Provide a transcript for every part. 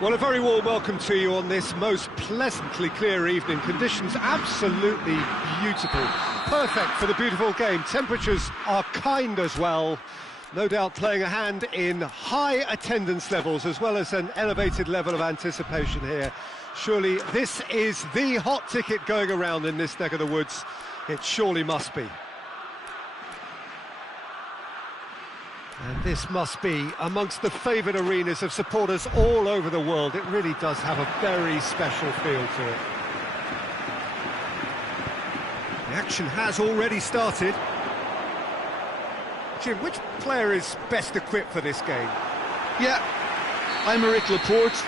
Well, a very warm welcome to you on this most pleasantly clear evening. Conditions absolutely beautiful. Perfect for the beautiful game. Temperatures are kind as well. No doubt playing a hand in high attendance levels as well as an elevated level of anticipation here. Surely this is the hot ticket going around in this neck of the woods. It surely must be. And this must be amongst the favoured arenas of supporters all over the world. It really does have a very special feel to it. The action has already started. Jim, which player is best equipped for this game? Yeah, I'm Eric Laporte.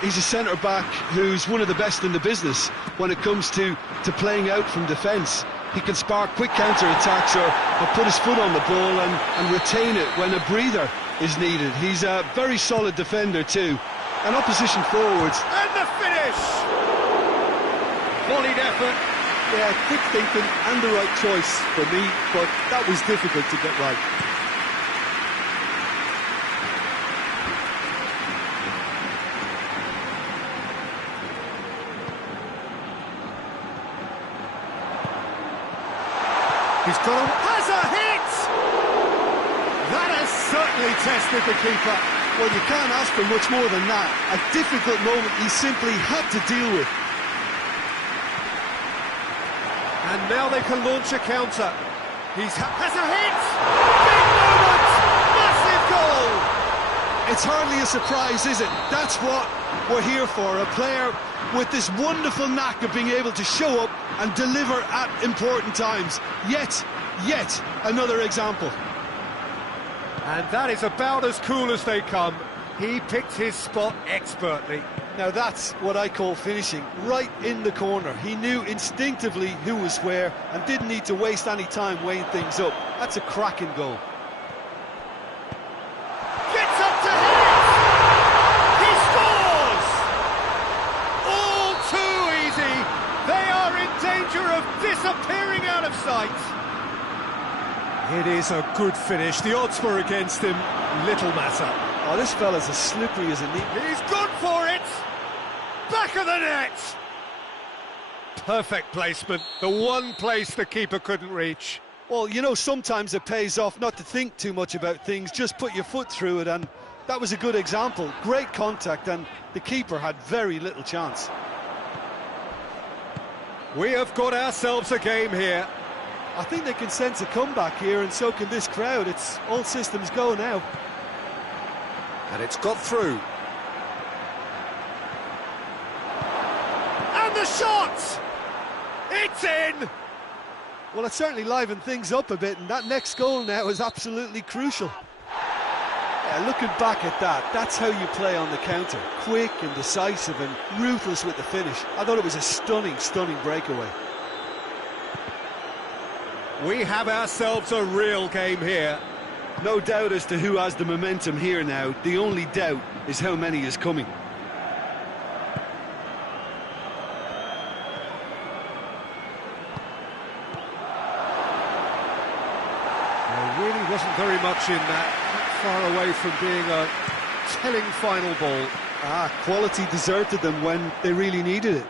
He's a centre-back who's one of the best in the business when it comes to playing out from defence. He can spark quick counter-attacks or put his foot on the ball and retain it when a breather is needed. He's a very solid defender too. And opposition forwards. And the finish! Volleyed effort. Yeah, quick thinking and the right choice for me, but that was difficult to get right. He's has a hit! That has certainly tested the keeper. Well, you can't ask for much more than that. A difficult moment he simply had to deal with. And now they can launch a counter. Has a hit! Big moment! Massive goal! It's hardly a surprise, is it? That's what we're here for. A player with this wonderful knack of being able to show up and deliver at important times. Yet another example. And that is about as cool as they come. He picked his spot expertly. Now that's what I call finishing, right in the corner. He knew instinctively who was where and didn't need to waste any time weighing things up. That's a cracking goal. Gets up to hit! He scores! All too easy. They are in danger of disappearing out of sight. It is a good finish. The odds were against him. Little matter. Oh, this fella's as slippery as a neat. He's gone for it! Back of the net! Perfect placement. The one place the keeper couldn't reach. Well, you know, sometimes it pays off not to think too much about things. Just put your foot through it, and that was a good example. Great contact, and the keeper had very little chance. We have got ourselves a game here. I think they can sense a comeback here, and so can this crowd. It's all systems go now. And it's got through. And the shot! It's in! Well, it certainly livened things up a bit, and that next goal now is absolutely crucial. Yeah, looking back at that, that's how you play on the counter. Quick and decisive and ruthless with the finish. I thought it was a stunning breakaway. We have ourselves a real game here. No doubt as to who has the momentum here now. The only doubt is how many is coming. There really wasn't very much in that. Not far away from being a telling final ball. Quality deserted them when they really needed it.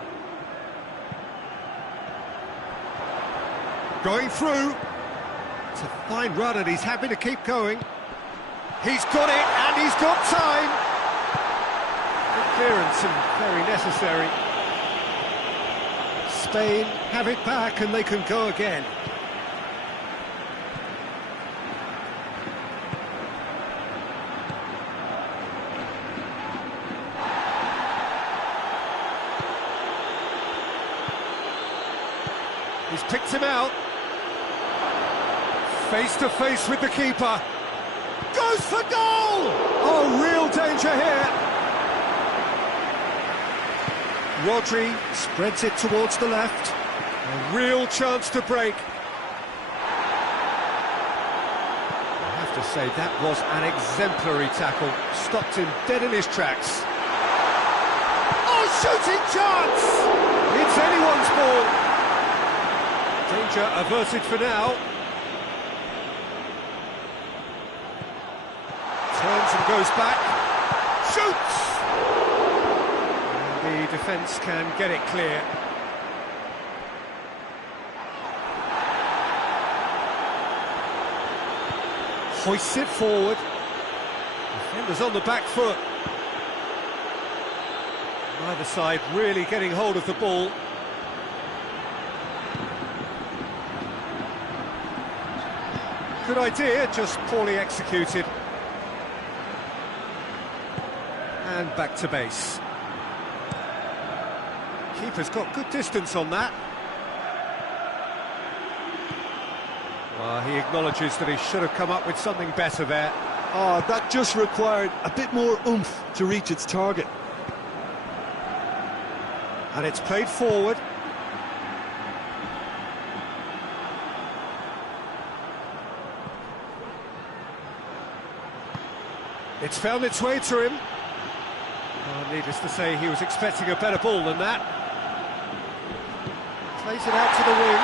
Going through. It's a fine run and he's happy to keep going. He's got it and he's got time. Good clearance and very necessary. Spain have it back and they can go again. He's picked him out. Face to face with the keeper. Goes for goal! Oh, real danger here. Rodri spreads it towards the left. A real chance to break. I have to say, that was an exemplary tackle. Stopped him dead in his tracks. Oh, shooting chance! It's anyone's ball. Danger averted for now. Turns and goes back. Shoots! the defence can get it clear. Hoists it forward. Defenders on the back foot. Either side really getting hold of the ball. Good idea, just poorly executed. And back to base. Keeper's got good distance on that. Well, he acknowledges that he should have come up with something better there. Oh, that just required a bit more oomph to reach its target. And it's played forward. It's found its way to him. Oh, needless to say, he was expecting a better ball than that. Plays it out to the wing.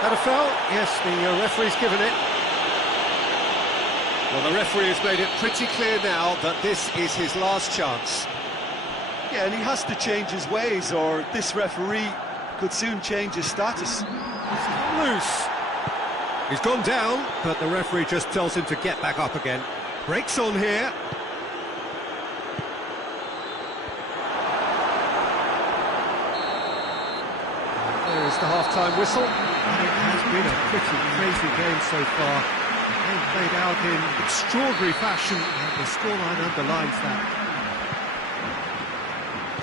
That a foul? Yes, the referee's given it. Well, the referee has made it pretty clear now that this is his last chance. Yeah, and he has to change his ways, or this referee could soon change his status. He's come loose. He's gone down, but the referee just tells him to get back up again. Breaks on here. There is the half-time whistle. And it has been a pretty crazy game so far. They've played out in extraordinary fashion, and the scoreline underlines that.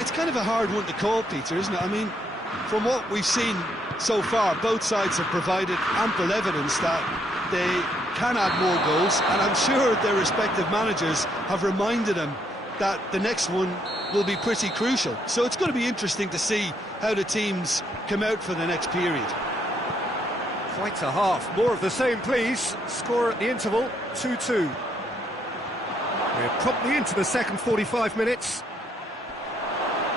It's kind of a hard one to call, Peter, isn't it? I mean, from what we've seen so far, both sides have provided ample evidence that they can add more goals, and I'm sure their respective managers have reminded them that the next one will be pretty crucial. So it's going to be interesting to see how the teams come out for the next period. Quite a half. More of the same, please. Score at the interval, 2-2. We're promptly into the second 45 minutes.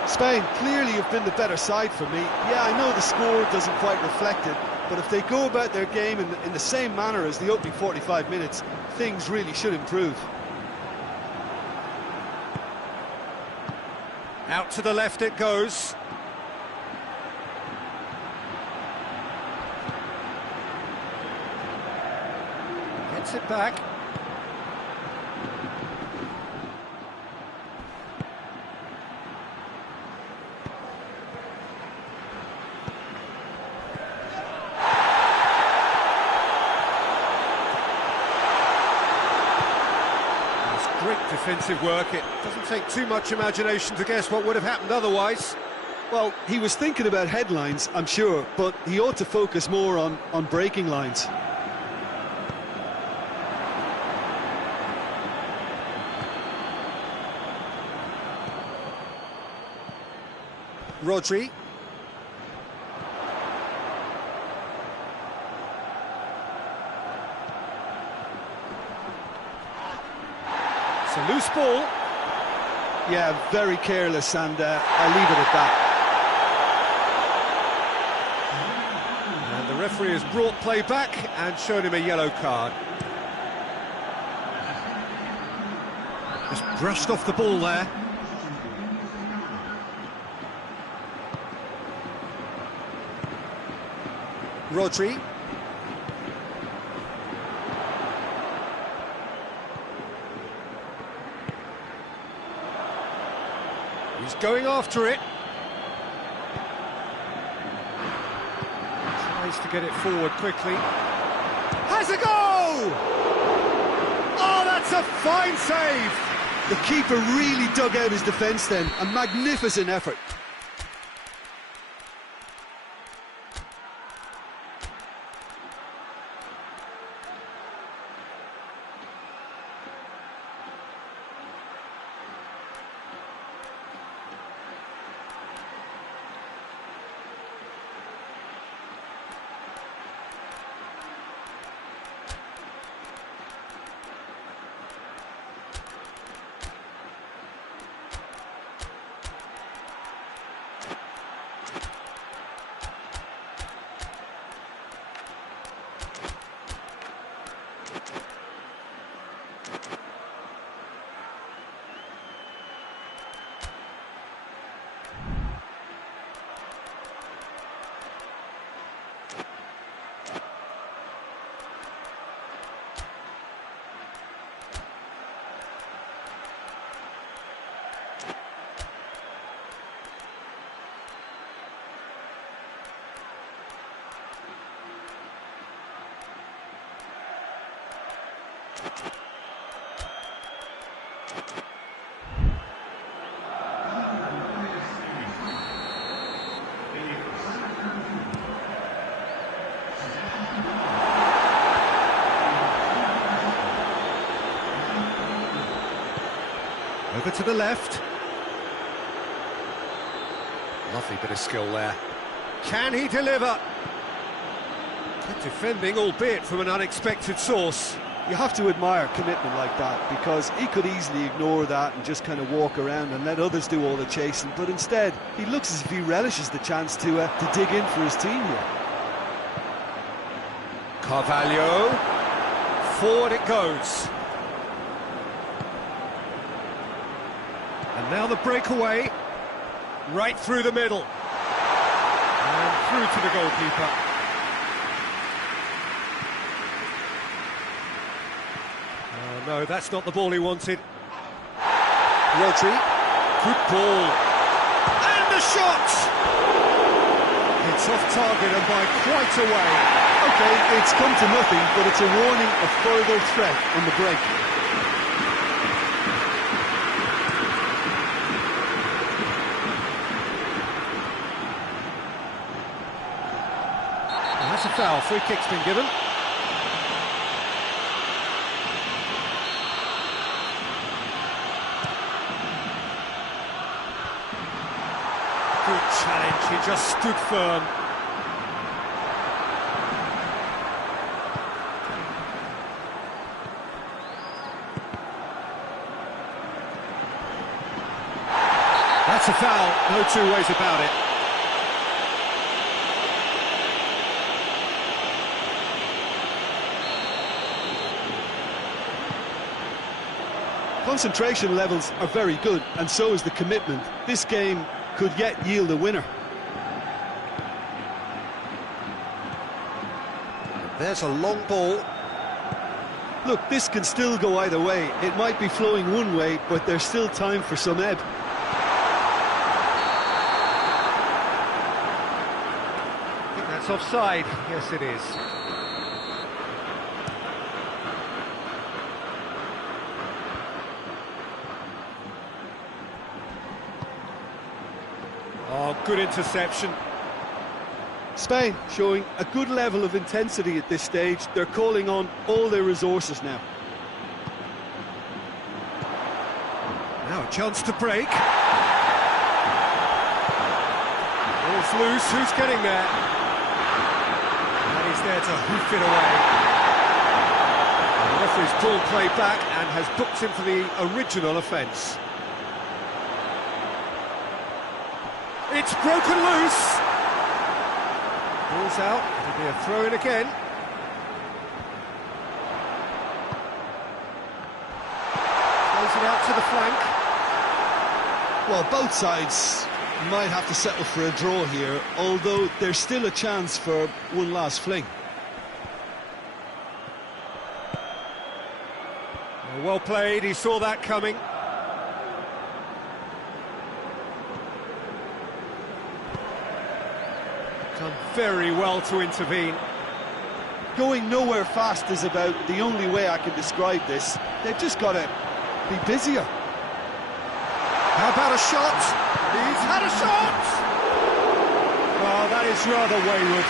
Spain clearly have been the better side for me. Yeah, I know the score doesn't quite reflect it, but if they go about their game in the same manner as the opening 45 minutes, things really should improve. Out to the left it goes. Gets it back. Great defensive work. It doesn't take too much imagination to guess what would have happened otherwise. Well, he was thinking about headlines, I'm sure, but he ought to focus more on breaking lines. Rodri. It's a loose ball. Yeah, very careless, and I'll leave it at that. And the referee has brought play back and shown him a yellow card. Just brushed off the ball there. Rodri. He's going after it. Tries to get it forward quickly. Has a go! Oh, that's a fine save! The keeper really dug out his defence then. A magnificent effort. Over to the left. Lovely bit of skill there. Can he deliver? Good defending, albeit from an unexpected source. You have to admire commitment like that, because he could easily ignore that and just kind of walk around and let others do all the chasing, but instead he looks as if he relishes the chance to dig in for his team here. Carvalho, forward it goes. And now the breakaway, right through the middle. And through to the goalkeeper. Oh no, that's not the ball he wanted. Rodri. Good ball. And the shot! It's off target and by quite a way. Okay, it's come to nothing, but it's a warning of further threat on the break. And that's a foul. Free kick's been given. Good challenge, he just stood firm. That's a foul, no two ways about it. Concentration levels are very good, and so is the commitment. This game could yet yield a winner. There's a long ball. Look, this can still go either way. It might be flowing one way, but there's still time for some ebb. I think that's offside. Yes, it is. Oh, good interception. Spain showing a good level of intensity at this stage. They're calling on all their resources now. Now a chance to break. Ball's loose, who's getting there? And he's there to hoof it away. The referee's pulled play back and has booked him for the original offence. It's broken loose. Ball's out, it'll be a throw-in again. Plays it out to the flank. Well, both sides might have to settle for a draw here, although there's still a chance for one last fling. Well played, he saw that coming. Done very well to intervene. Going nowhere fast is about the only way I can describe this. They've just got to be busier. How about a shot? He's had a shot! Oh, that is rather wayward.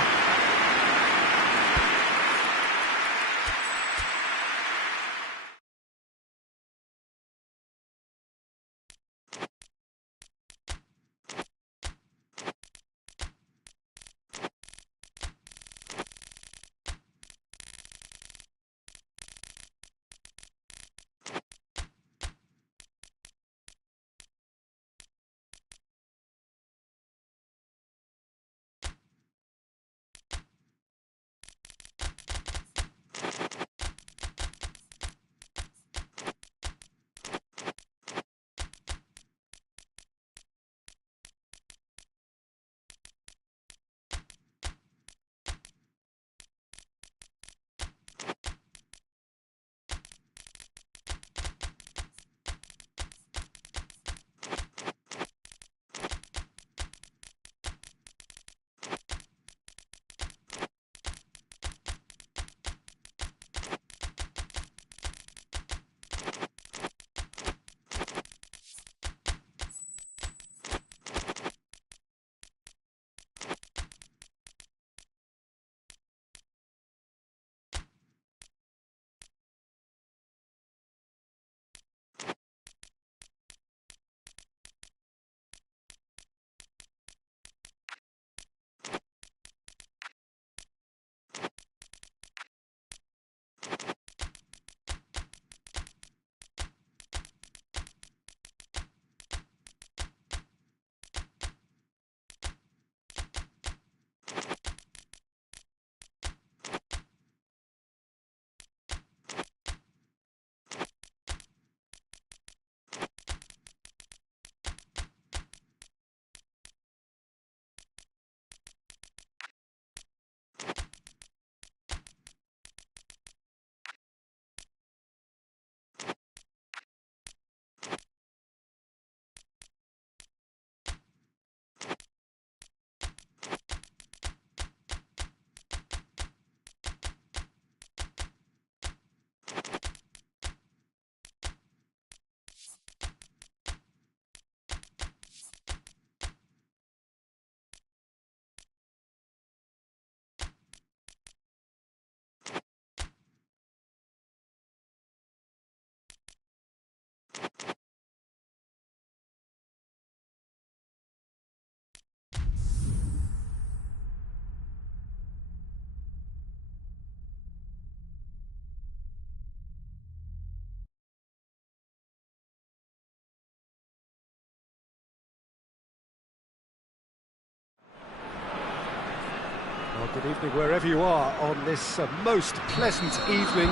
Well, good evening wherever you are on this most pleasant evening.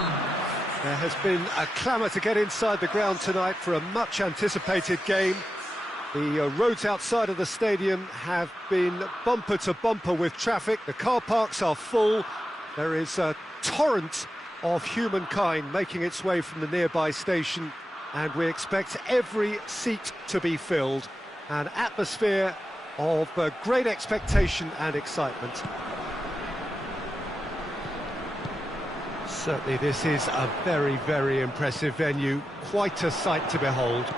There has been a clamour to get inside the ground tonight for a much-anticipated game. The roads outside of the stadium have been bumper to bumper with traffic. The car parks are full. There is a torrent of humankind making its way from the nearby station, and we expect every seat to be filled. An atmosphere of great expectation and excitement. Certainly this is a very, very impressive venue. Quite a sight to behold. Things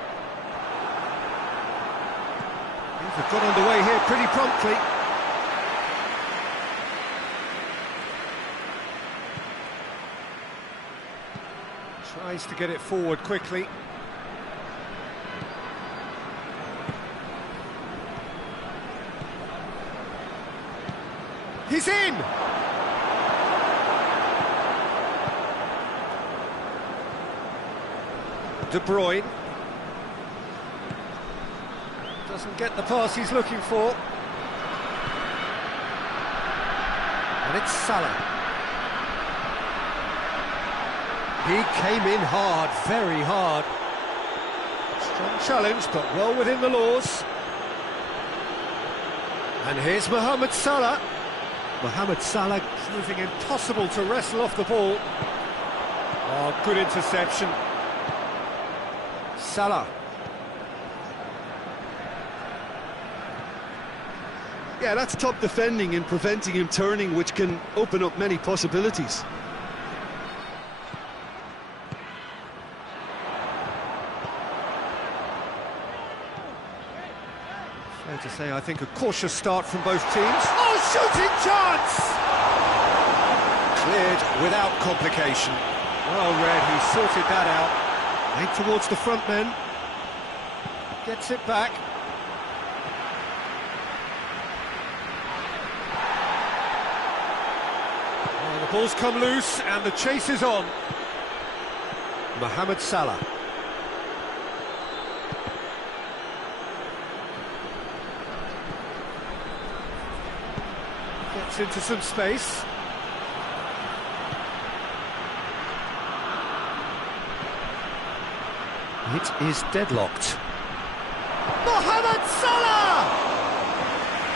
have got underway here pretty promptly. Tries to get it forward quickly. He's in! De Bruyne doesn't get the pass he's looking for. And it's Salah. He came in hard, very hard. Strong challenge, but well within the laws. And here's Mohamed Salah. Mohamed Salah proving impossible to wrestle off the ball. Oh, good interception. Salah. Yeah, that's top defending and preventing him turning, which can open up many possibilities. Fair to say, I think a cautious start from both teams. Oh, shooting chance! Cleared without complication. Well read, he sorted that out. Made towards the front men. Gets it back. Oh, the ball's come loose and the chase is on. Mohamed Salah. Gets into some space. It is deadlocked. Mohamed Salah!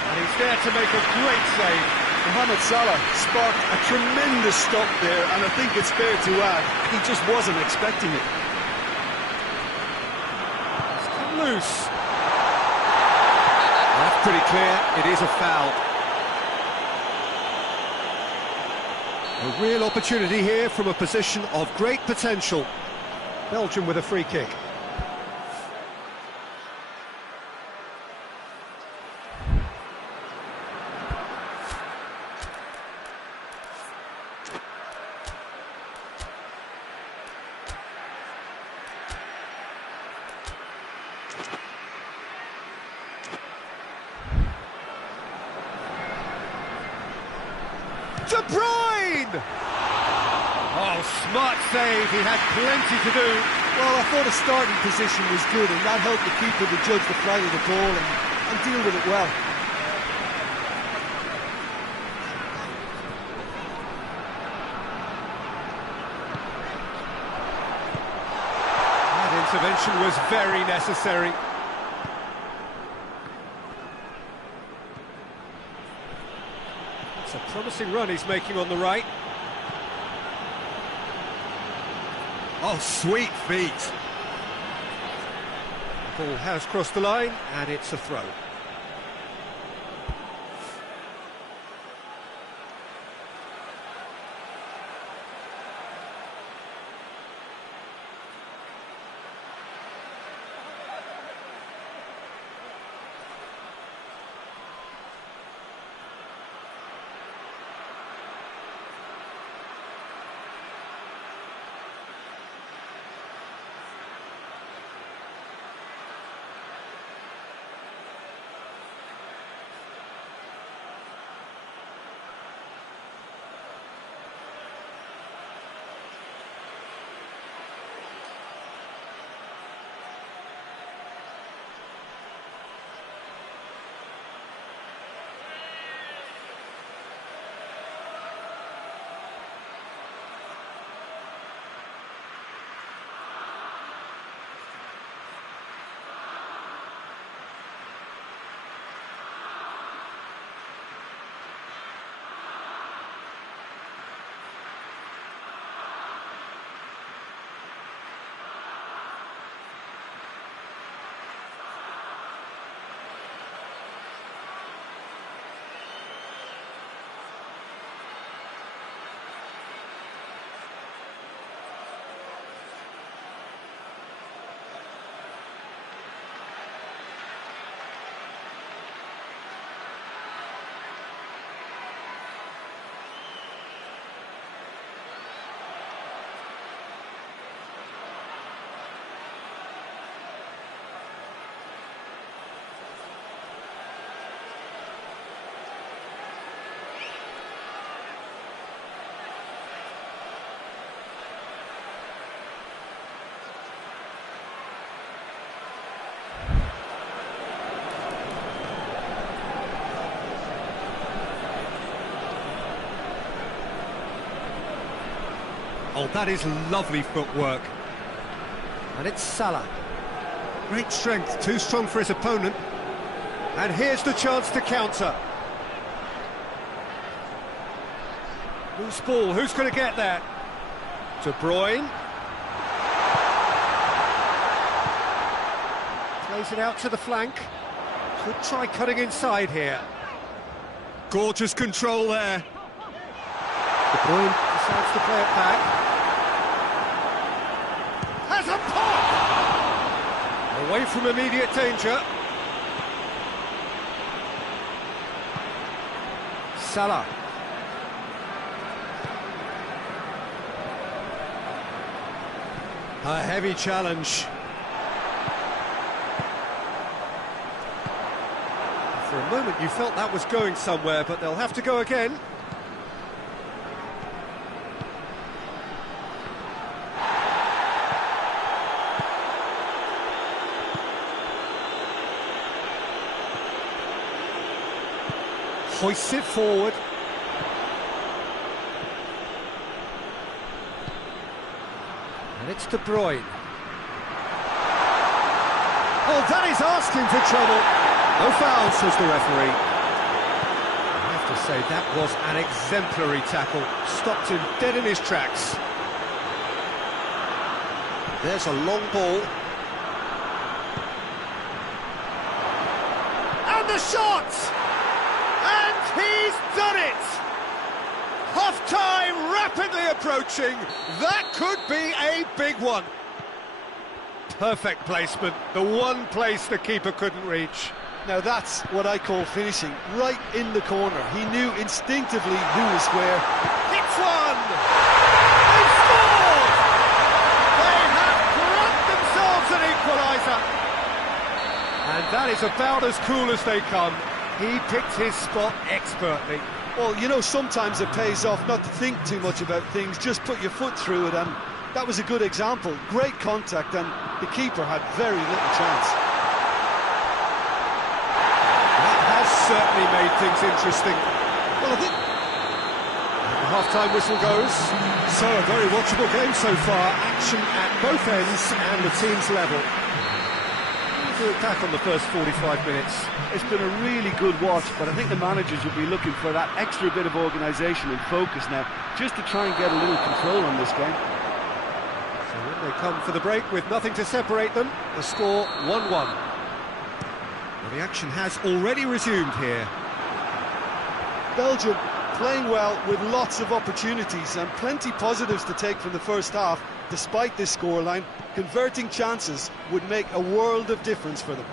And he's there to make a great save. Mohamed Salah sparked a tremendous stop there, and I think it's fair to add, he just wasn't expecting it. It's come loose. That's pretty clear, it is a foul. A real opportunity here from a position of great potential. Belgium with a free kick. De Bruyne! Oh, smart save, he had plenty to do. Well, I thought the starting position was good, and that helped the keeper to judge the flight of the ball and deal with it well. That intervention was very necessary. It's a promising run he's making on the right. Oh, sweet feet. The ball has crossed the line, and it's a throw. Oh, that is lovely footwork. And it's Salah. Great strength, too strong for his opponent. And here's the chance to counter. Loose ball, who's going to get there? De Bruyne. Plays it out to the flank. Could try cutting inside here. Gorgeous control there. De Bruyne decides to play it back. Has a pop! Away from immediate danger. Salah. A heavy challenge. For a moment you felt that was going somewhere, but they'll have to go again. Hoists it forward. And it's De Bruyne. Oh, that is asking for trouble. No foul, says the referee. I have to say, that was an exemplary tackle. Stopped him dead in his tracks. There's a long ball. And the shot! And he's done it! Half-time rapidly approaching. That could be a big one. Perfect placement, the one place the keeper couldn't reach. Now that's what I call finishing, right in the corner. He knew instinctively who was where. Hits one! They scored! They have grabbed themselves an equaliser. And that is about as cool as they come. He picked his spot expertly. Well, you know, sometimes it pays off not to think too much about things, just put your foot through it, and that was a good example. Great contact, and the keeper had very little chance. That has certainly made things interesting. Well, I think the half-time whistle goes. So, a very watchable game so far. Action at both ends and the team's level. Look back on the first 45 minutes. It's been a really good watch, but I think the managers will be looking for that extra bit of organisation and focus now, just to try and get a little control on this game. So when they come for the break with nothing to separate them, the score 1-1. Well, the action has already resumed here. Belgium playing well with lots of opportunities and plenty positives to take from the first half. Despite this scoreline, converting chances would make a world of difference for them.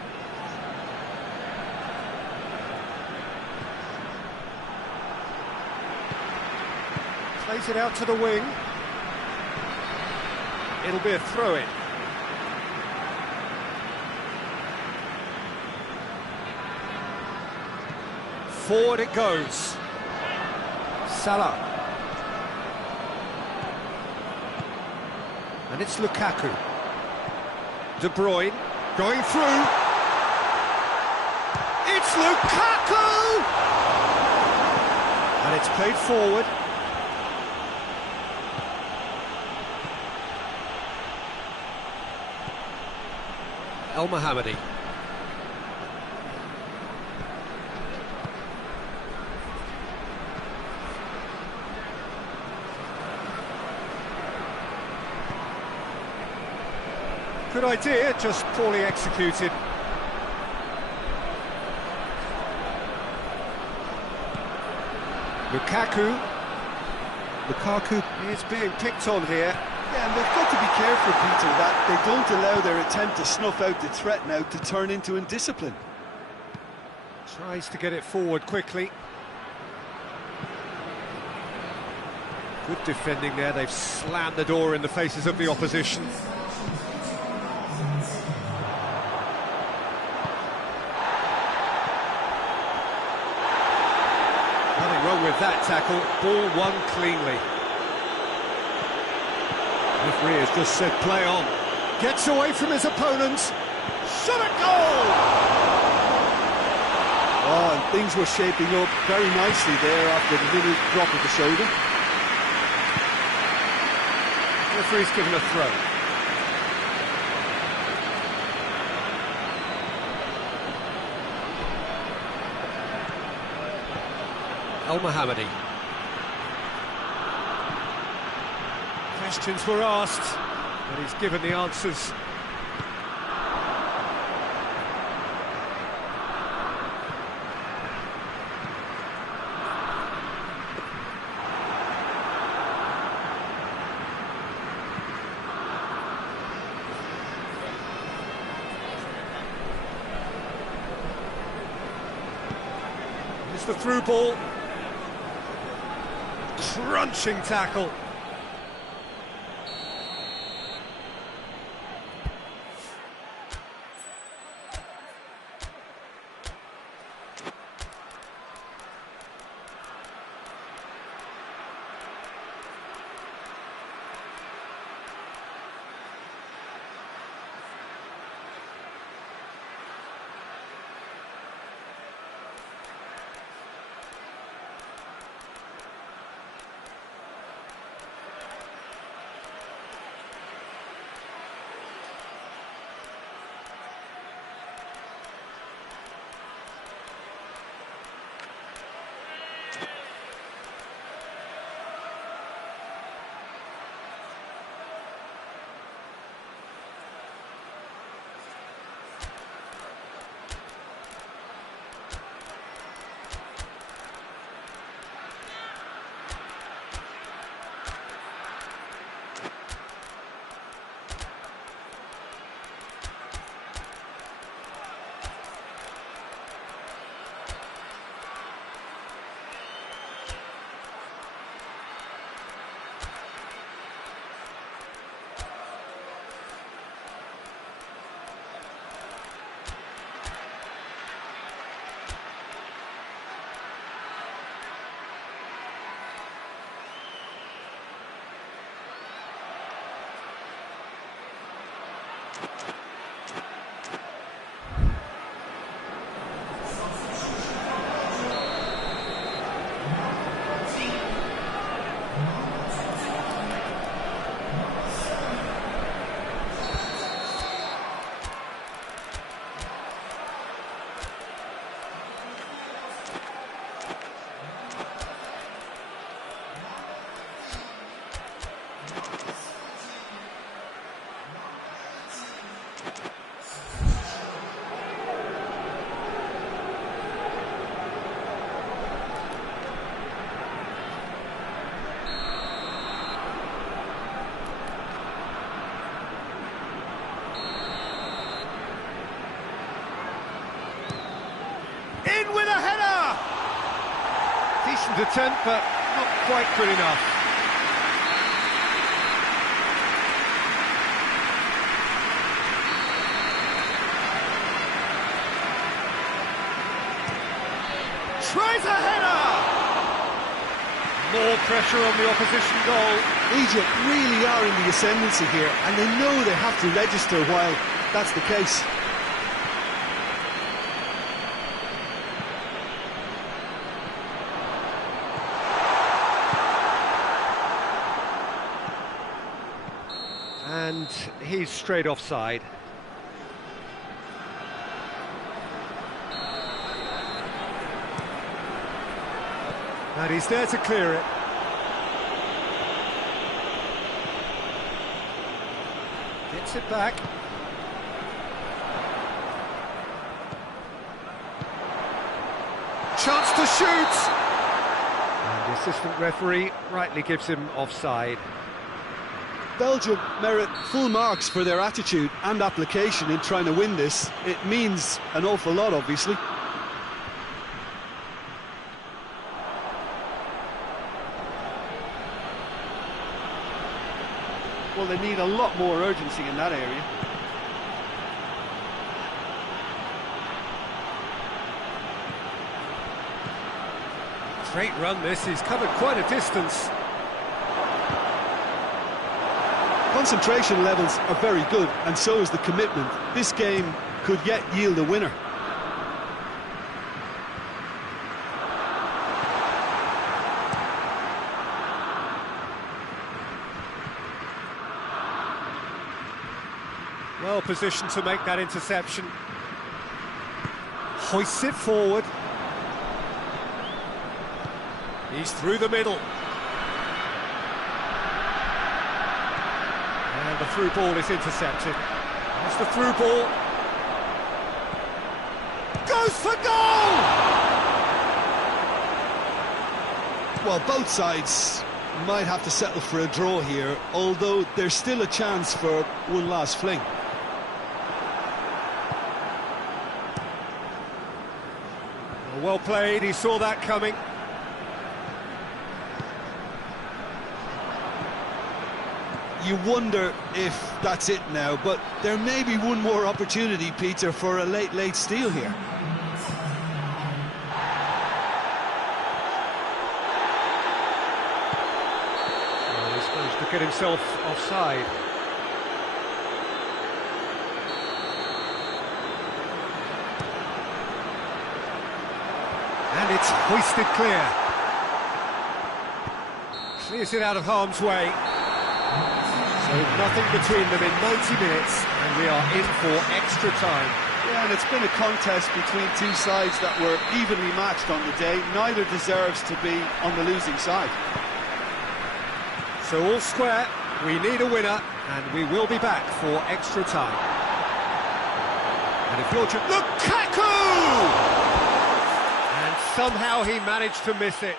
Plays it out to the wing. It'll be a throw-in. Forward it goes. Salah. And it's Lukaku. De Bruyne going through. It's Lukaku! And it's played forward. El Mohammadi. Good idea, just poorly executed. Lukaku is being picked on here. Yeah, and they've got to be careful, Peter, that they don't allow their attempt to snuff out the threat now to turn into indiscipline. Tries to get it forward quickly. Good defending there, they've slammed the door in the faces of the opposition. Nothing wrong with that tackle, ball won cleanly. Referee has just said play on. Gets away from his opponent. Shot at goal! Oh, and things were shaping up very nicely there after the little drop of the shoulder. Referee's given a throw. Al-Mohammadi. Questions were asked, but he's given the answers. It's the through ball. Crunching tackle. In with a header! Decent attempt, but not quite good enough. Tries a header! More pressure on the opposition goal. Egypt really are in the ascendancy here, and they know they have to register while that's the case. And he's straight offside. And he's there to clear it. Gets it back. Chance to shoot! And the assistant referee rightly gives him offside. Belgium merit full marks for their attitude and application in trying to win this. It means an awful lot, obviously. Well, they need a lot more urgency in that area. Great run this, he's covered quite a distance. Concentration levels are very good, and so is the commitment. This game could yet yield a winner. Well positioned to make that interception. Hoists it forward. He's through the middle. And the through ball is intercepted. That's the through ball. Goes for goal! Well, both sides might have to settle for a draw here, although there's still a chance for one last fling. Well played, he saw that coming. You wonder if that's it now, but there may be one more opportunity, Peter, for a late steal here. Well, he's managed to get himself offside. And it's hoisted clear. Clears it out of harm's way. So nothing between them in 90 minutes, and we are in for extra time. Yeah, and it's been a contest between two sides that were evenly matched on the day. Neither deserves to be on the losing side. So all square, we need a winner, and we will be back for extra time. And if you're Lukaku! And somehow he managed to miss it.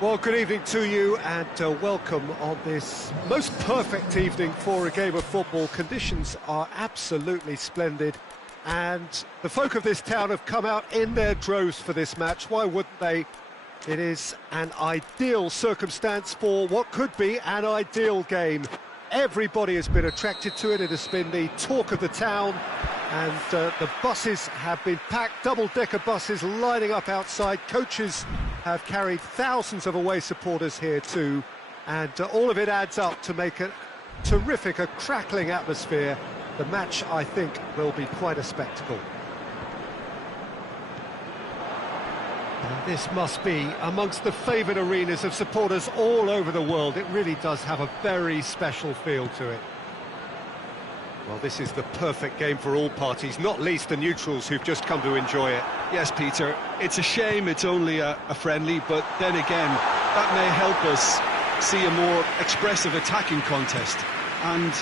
Well, good evening to you and welcome on this most perfect evening for a game of football. Conditions are absolutely splendid and the folk of this town have come out in their droves for this match. Why wouldn't they? It is an ideal circumstance for what could be an ideal game. Everybody has been attracted to it. It has been the talk of the town and the buses have been packed, double-decker buses lining up outside. Coaches have carried thousands of away supporters here too, and all of it adds up to make a terrific, a crackling atmosphere. The match, I think, will be quite a spectacle. And this must be amongst the favoured arenas of supporters all over the world. It really does have a very special feel to it. Well, this is the perfect game for all parties, not least the neutrals who've just come to enjoy it. Yes, Peter, it's a shame it's only a friendly, but then again, that may help us see a more expressive attacking contest. And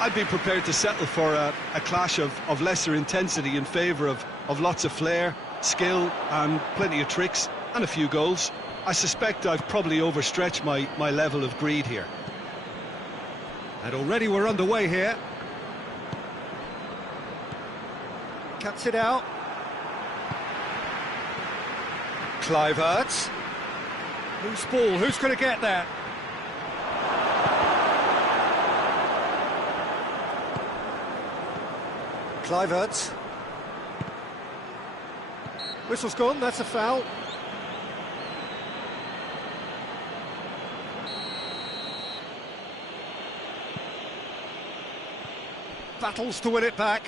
I'd be prepared to settle for a clash of lesser intensity in favour of lots of flair, skill and plenty of tricks and a few goals. I suspect I've probably overstretched my level of greed here. And already we're underway here. Cuts it out. Kluivert. Loose ball, who's going to get that? Kluivert. Whistle's gone, that's a foul. Battles to win it back.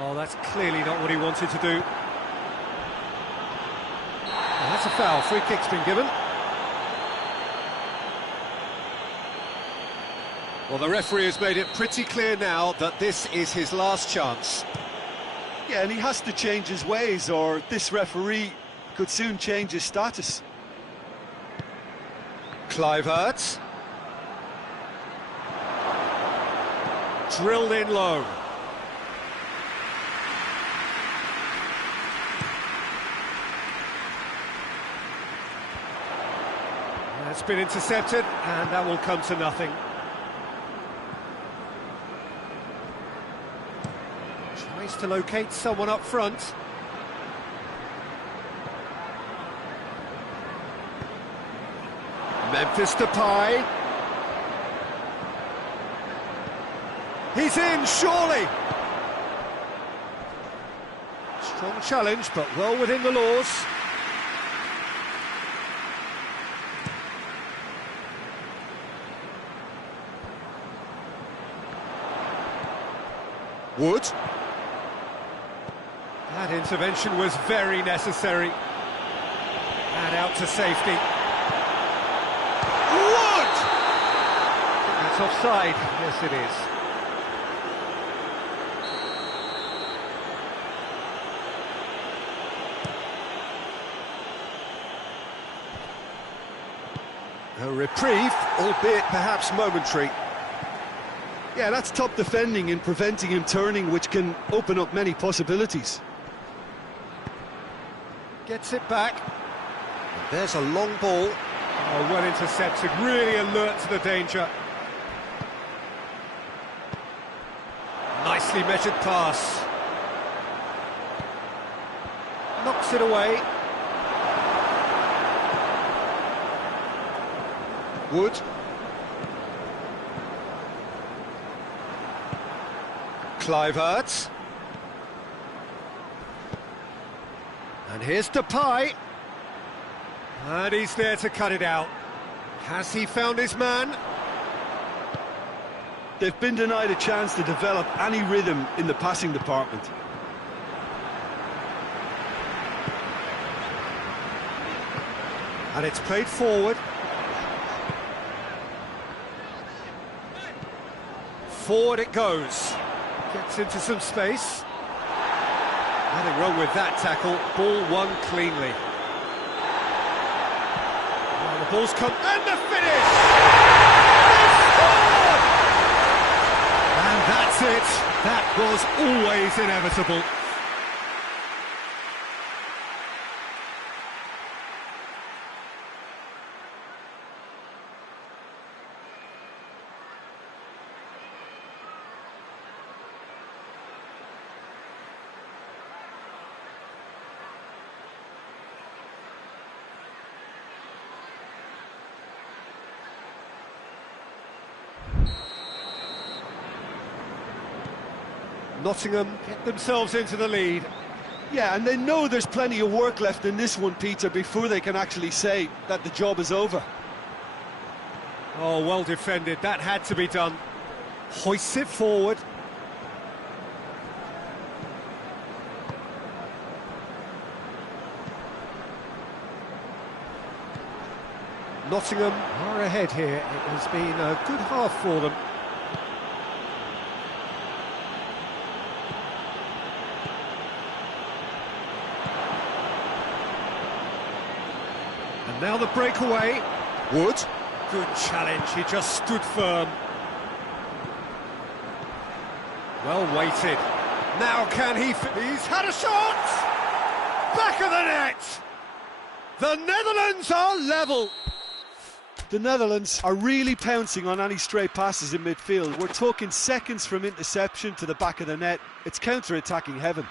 Oh, that's clearly not what he wanted to do. Oh, that's a foul, free kick's been given. Well, the referee has made it pretty clear now that this is his last chance. Yeah, and he has to change his ways, or this referee could soon change his status. Kluivert. Drilled in low. That's been intercepted, and that will come to nothing. Tries to locate someone up front. Memphis Depay. He's in, surely! Strong challenge, but well within the laws. Wood. That intervention was very necessary. And out to safety. Wood! That's offside. Yes, it is. A reprieve, albeit perhaps momentary. Yeah, that's top defending and preventing him turning, which can open up many possibilities. Gets it back. There's a long ball. Oh, well intercepted, really alert to the danger. Nicely measured pass. Knocks it away. Wood. Kluivert. And here's Depay. And he's there to cut it out. Has he found his man? They've been denied a chance to develop any rhythm in the passing department. And it's played forward. Forward it goes. Gets into some space. Nothing wrong with that tackle. Ball won cleanly. Well, the ball's come, and the finish! They scored! That's it. That was always inevitable. Nottingham get themselves into the lead. Yeah, and they know there's plenty of work left in this one, Peter, before they can actually say that the job is over. Oh, well defended. That had to be done. Hoists it forward. Nottingham are ahead here. It has been a good half for them. And now the breakaway. Wood. Good challenge, he just stood firm. Well weighted. Now can he... He's had a shot! Back of the net! The Netherlands are level. The Netherlands are really pouncing on any stray passes in midfield. We're talking seconds from interception to the back of the net. It's counter-attacking heaven.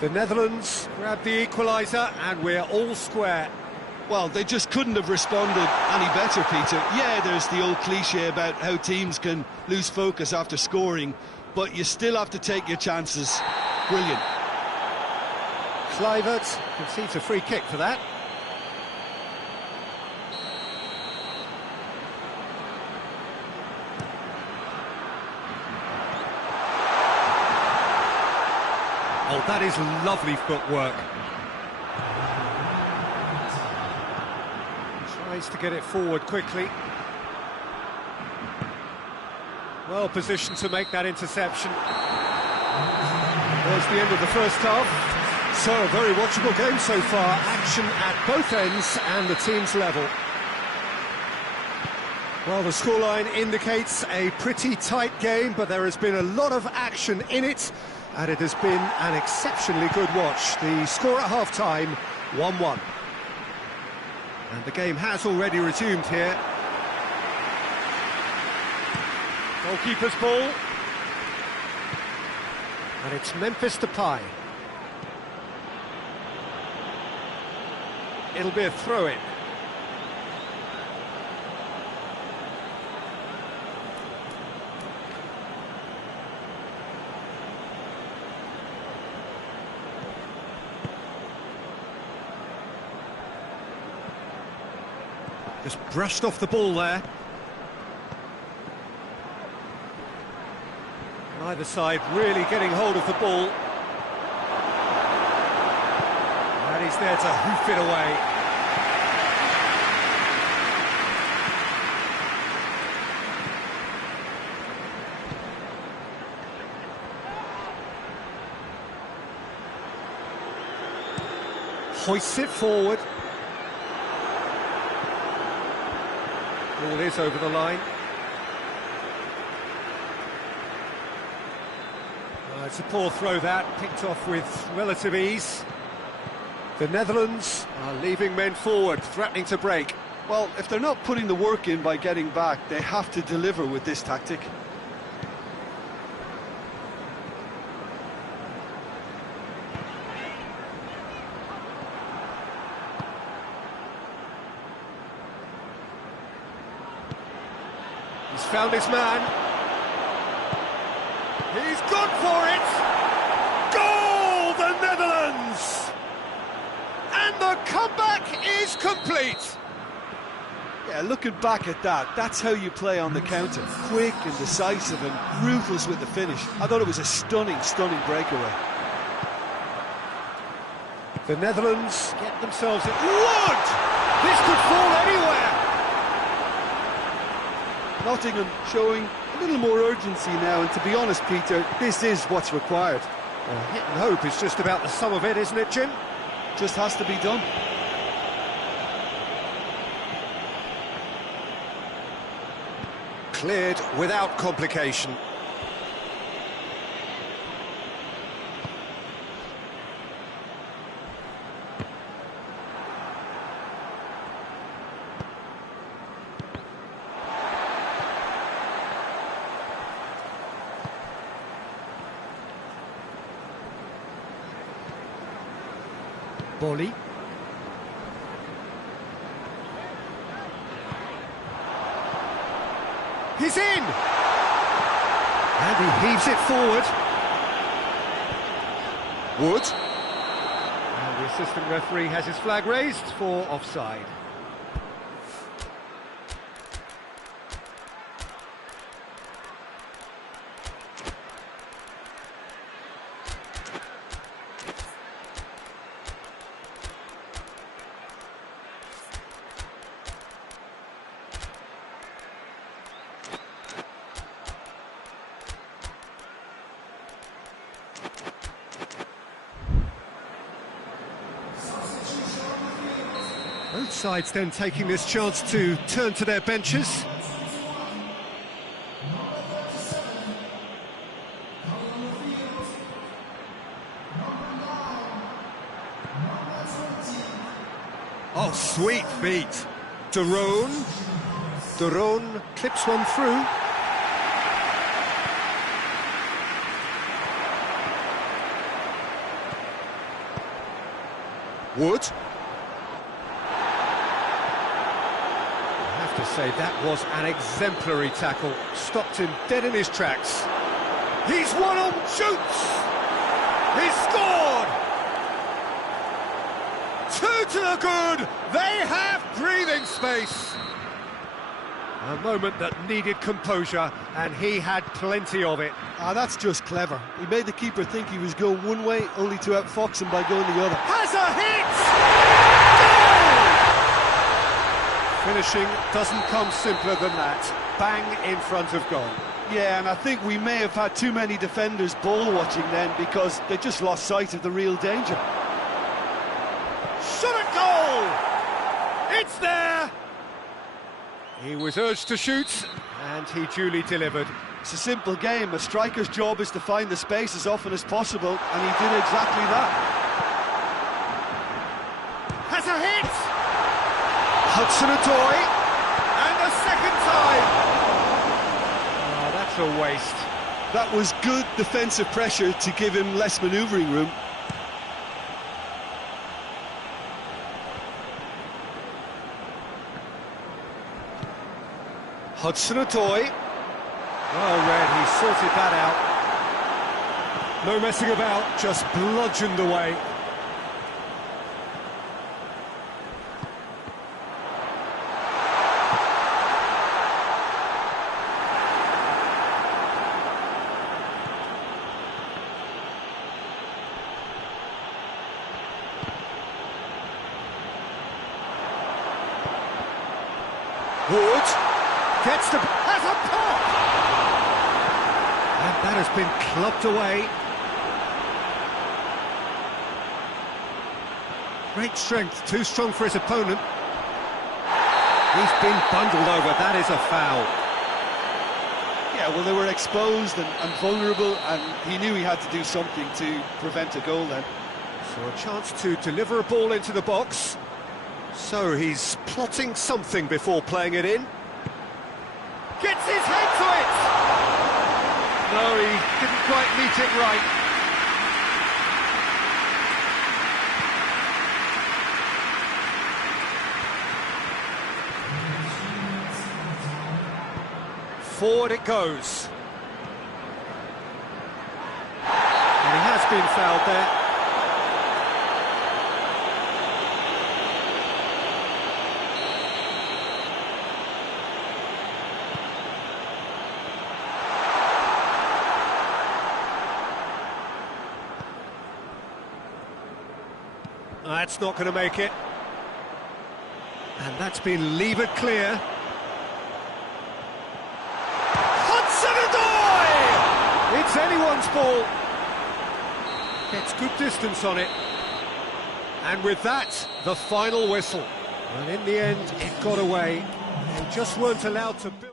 The Netherlands grab the equaliser and we're all square. Well, they just couldn't have responded any better, Peter. Yeah, there's the old cliche about how teams can lose focus after scoring, but you still have to take your chances. Brilliant. Kluivert concedes a free kick for that. Oh, that is lovely footwork. Tries to get it forward quickly. Well positioned to make that interception. There's the end of the first half. So, a very watchable game so far. Action at both ends and the team's level. Well, the scoreline indicates a pretty tight game, but there has been a lot of action in it, and it has been an exceptionally good watch. The score at half-time, 1-1. And the game has already resumed here. Goalkeeper's ball. And it's Memphis Depay. It'll be a throw-in. Just brushed off the ball there. Neither side really getting hold of the ball. And he's there to hoof it away. Hoists it forward. Ball is over the line. It's a poor throw that, picked off with relative ease. The Netherlands are leaving men forward, threatening to break. Well, if they're not putting the work in by getting back, they have to deliver with this tactic. He's found his man. He's gone for it! Goal, the Netherlands! And the comeback is complete! Yeah, looking back at that, that's how you play on the counter. Quick and decisive and ruthless with the finish. I thought it was a stunning breakaway. The Netherlands get themselves in. Wood! This could fall anywhere! Nottingham showing a little more urgency now, and to be honest, Peter, this is what's required. Hit and hope is just about the sum of it, isn't it, Jim? Just has to be done. Cleared without complication. Bolly. He's in! And he heaves it forward. Wood. And the assistant referee has his flag raised for offside. Both sides then taking this chance to turn to their benches. Oh, sweet feet. Derone clips one through. Wood. To say that was an exemplary tackle, stopped him dead in his tracks. He's one on, shoots! He's scored! 2 to the good, they have breathing space. A moment that needed composure, and he had plenty of it. That's just clever. He made the keeper think he was going one way, only to outfox him by going the other. Has a hit! Finishing doesn't come simpler than that. Bang in front of goal. Yeah, and I think we may have had too many defenders ball watching then, because they just lost sight of the real danger. Shot at goal! It's there! He was urged to shoot, and he duly delivered. It's a simple game. A striker's job is to find the space as often as possible, and he did exactly that. Has a hit! Hudson-Odoi, and a second time! Oh, that's a waste. That was good defensive pressure to give him less manoeuvring room. Hudson-Odoi. Well read, he sorted that out. No messing about, just bludgeoned away. Wood gets the... has a pop! And that has been clubbed away. Great strength, too strong for his opponent. He's been bundled over, that is a foul. Yeah, well, they were exposed and vulnerable, and he knew he had to do something to prevent a goal then. So a chance to deliver a ball into the box. So he's plotting something before playing it in. Gets his head to it! No, he didn't quite meet it right. Forward it goes. And he has been fouled there. That's not going to make it. And that's been levered clear. It's anyone's ball. Gets good distance on it. And with that, the final whistle. And in the end, it got away. They just weren't allowed to build.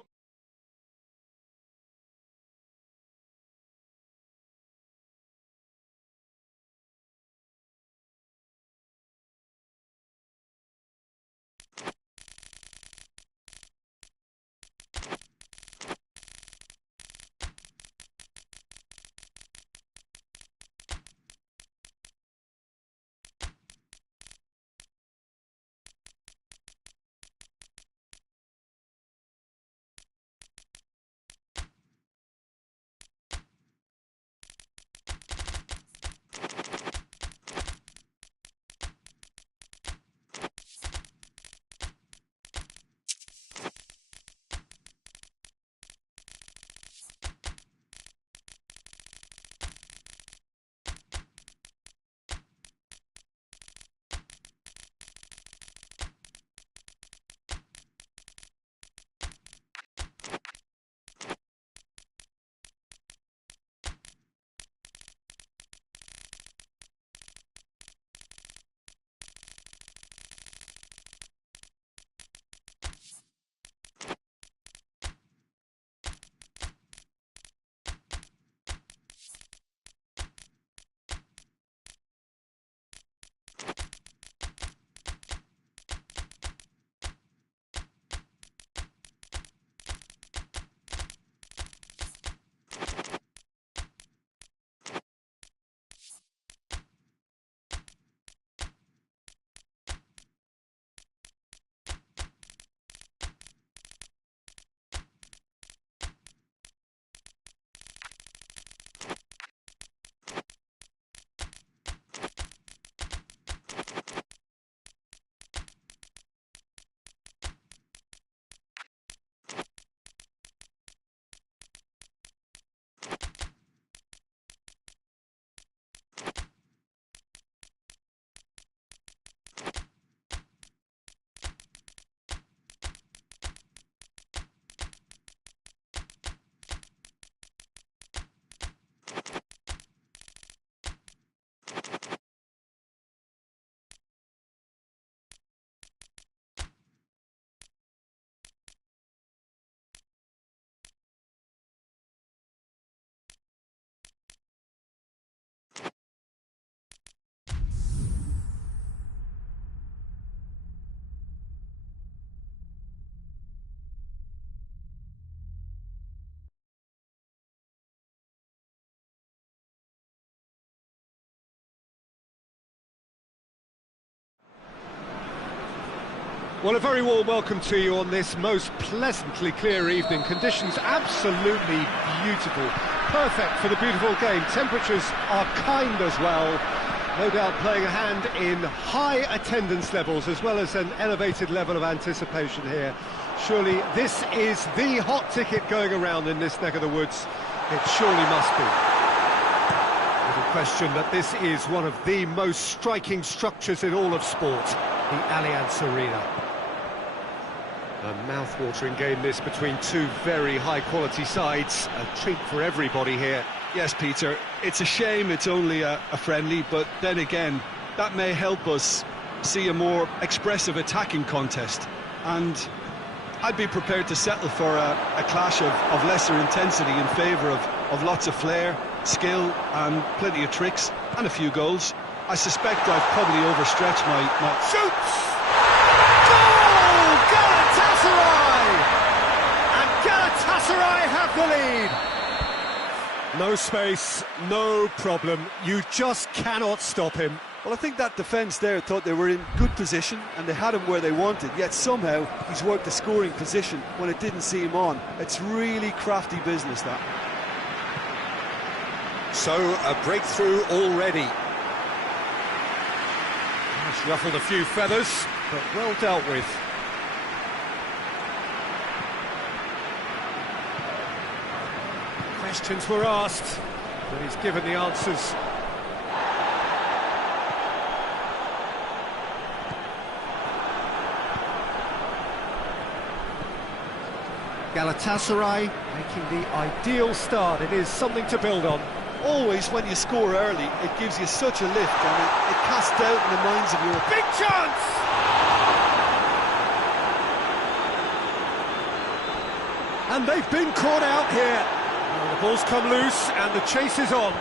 Well, a very warm welcome to you on this most pleasantly clear evening. Conditions absolutely beautiful. Perfect for the beautiful game. Temperatures are kind as well. No doubt playing a hand in high attendance levels as well as an elevated level of anticipation here. Surely this is the hot ticket going around in this neck of the woods. It surely must be. Little question that this is one of the most striking structures in all of sport, the Allianz Arena. A mouth-watering game this between two very high-quality sides. A treat for everybody here. Yes, Peter, it's a shame it's only a friendly, but then again, that may help us see a more expressive attacking contest. And I'd be prepared to settle for a clash of lesser intensity in favour of lots of flair, skill and plenty of tricks and a few goals. I suspect I've probably overstretched my... Shoots! Goal! Galatasaray! And Galatasaray have the lead. No space, no problem. You just cannot stop him. Well, I think that defence there thought they were in good position and they had him where they wanted, yet somehow he's worked a scoring position when it didn't see him on. It's really crafty business, that. So, a breakthrough already. That's ruffled a few feathers, but well dealt with. Questions were asked, but he's given the answers. Galatasaray making the ideal start. It is something to build on. Always when you score early, it gives you such a lift and it casts doubt in the minds of your... Big chance! And they've been caught out here. Well, the ball's come loose and the chase is on.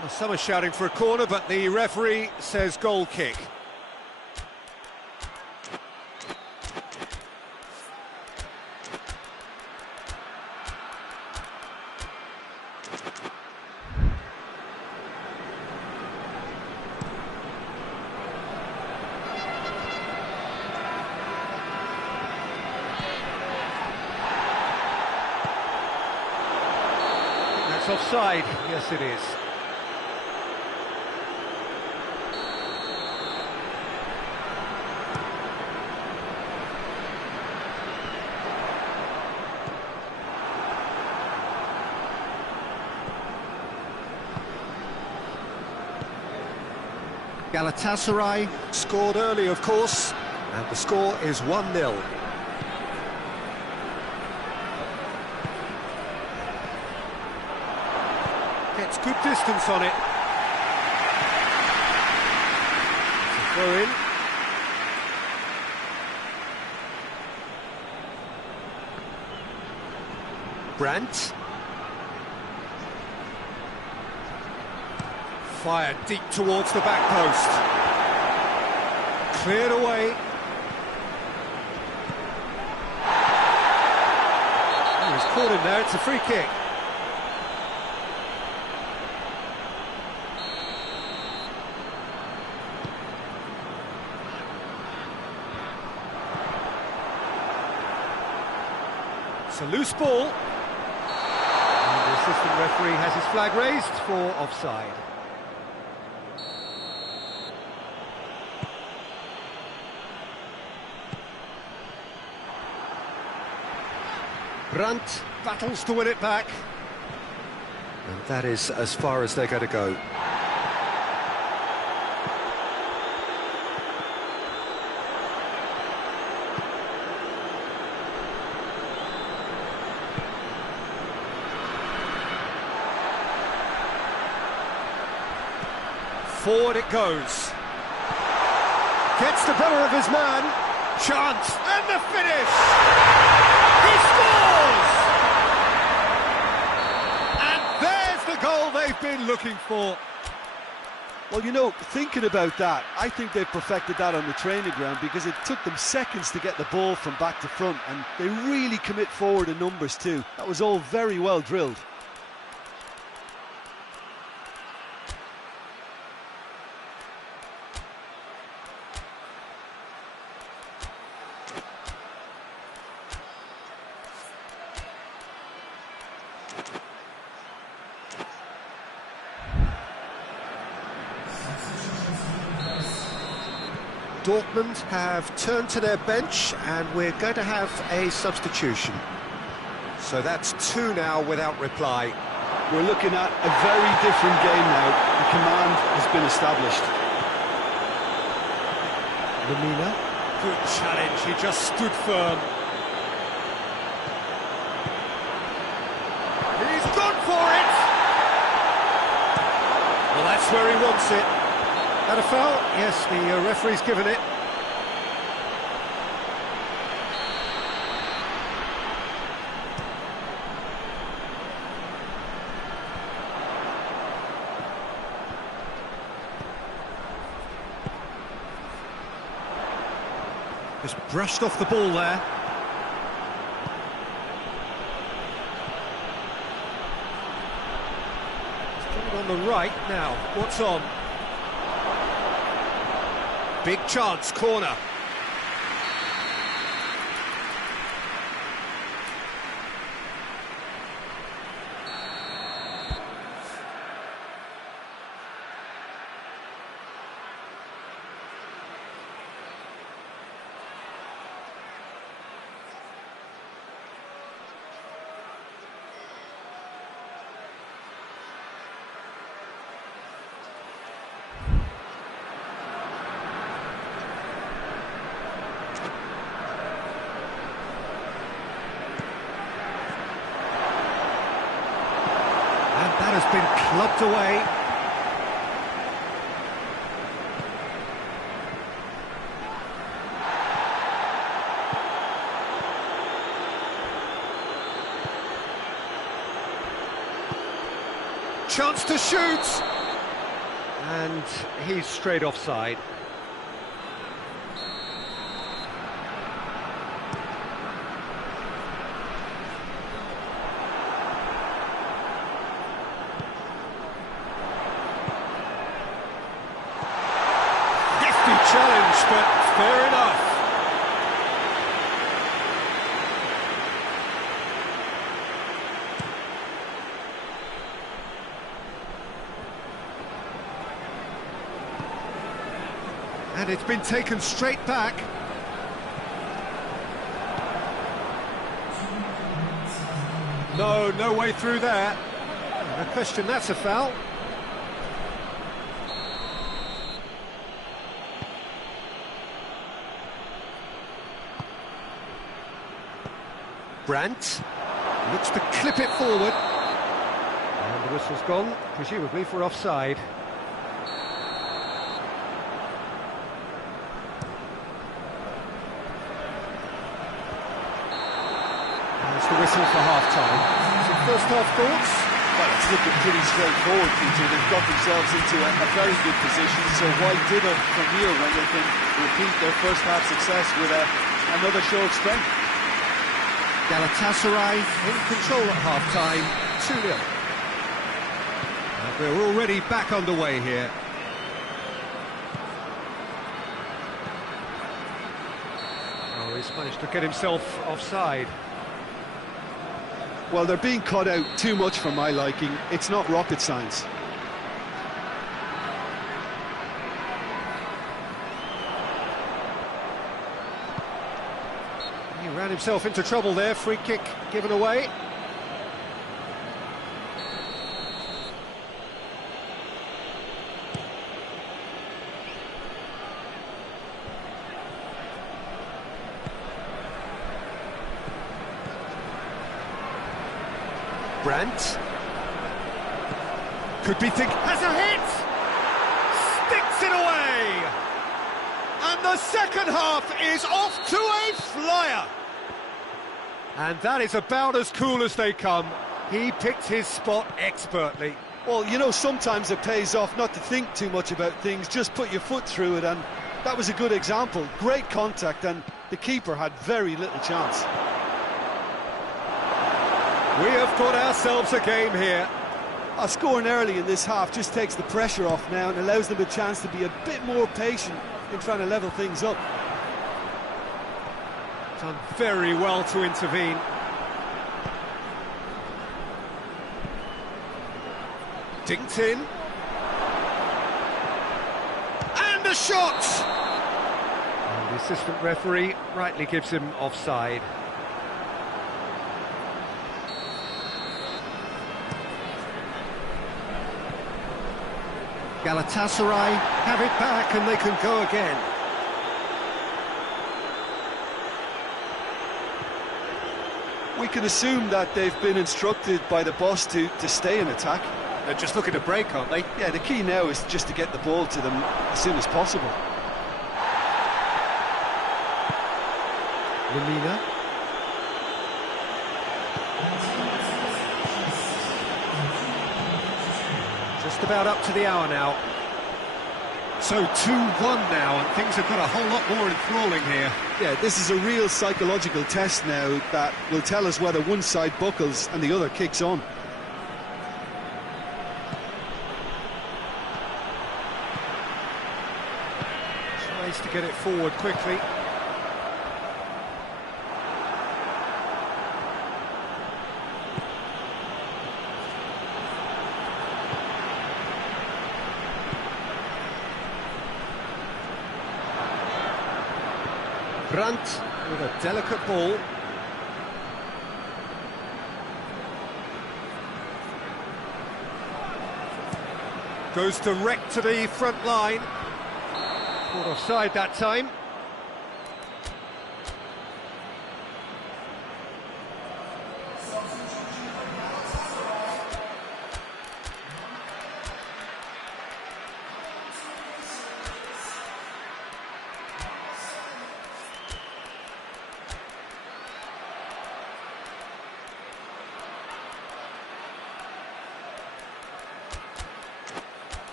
Well, some are shouting for a corner, but the referee says goal kick. That's offside. Yes, it is. Galatasaray scored early, of course, and the score is 1-0. Gets good distance on it. Throw in. Brandt. Fired deep towards the back post. Cleared away. Oh, he's caught him there, it's a free kick. It's a loose ball. And the assistant referee has his flag raised for offside. Brandt battles to win it back. And that is as far as they're going to go. Forward it goes. Gets the better of his man. Chance. And the finish! He scores! And there's the goal they've been looking for. Well, you know, thinking about that, I think they perfected that on the training ground because it took them seconds to get the ball from back to front, and they really commit forward in numbers too. That was all very well drilled. Dortmund have turned to their bench and we're going to have a substitution. So that's two now without reply. We're looking at a very different game now. The command has been established. Lamina. Good challenge, he just stood firm. He's gone for it! Well, that's where he wants it. Had a foul? Yes, the referee's given it. Just brushed off the ball there. On the right now, what's on? Big chance, corner. That has been clubbed away. Chance to shoot! And he's straight offside. Challenge, but fair enough. And it's been taken straight back. No way through there. No question, that's a foul. Brandt looks to clip it forward. And the whistle's gone, presumably for offside. There's the whistle for half-time. So first half thoughts? Well, it's looking pretty straightforward, Peter. They've got themselves into a very good position, so why dither from here when they can repeat their first half success with another show of strength? Galatasaray in control at half-time, 2-0. And we're already back underway here. Oh, he's managed to get himself offside. Well, they're being cut out too much for my liking. It's not rocket science. He ran himself into trouble there, free kick given away. Brandt could be has a hit, sticks it away, and the second half is off to a flyer. And that is about as cool as they come. He picked his spot expertly. Well, you know, sometimes it pays off not to think too much about things, just put your foot through it, and that was a good example. Great contact, and the keeper had very little chance. We have got ourselves a game here. Scoring early in this half just takes the pressure off now and allows them a chance to be a bit more patient in trying to level things up. Done very well to intervene. Dinked in. And a shot! And the assistant referee rightly gives him offside. Galatasaray have it back and they can go again. We can assume that they've been instructed by the boss to stay in attack. They're just looking to break, aren't they? Yeah, the key now is just to get the ball to them as soon as possible. Lamina. Just about up to the hour now. So 2-1 now, and things have got a whole lot more enthralling here. Yeah, this is a real psychological test now that will tell us whether one side buckles and the other kicks on. Tries to get it forward quickly. Brandt with a delicate ball. Goes direct to the front line. Caught offside that time.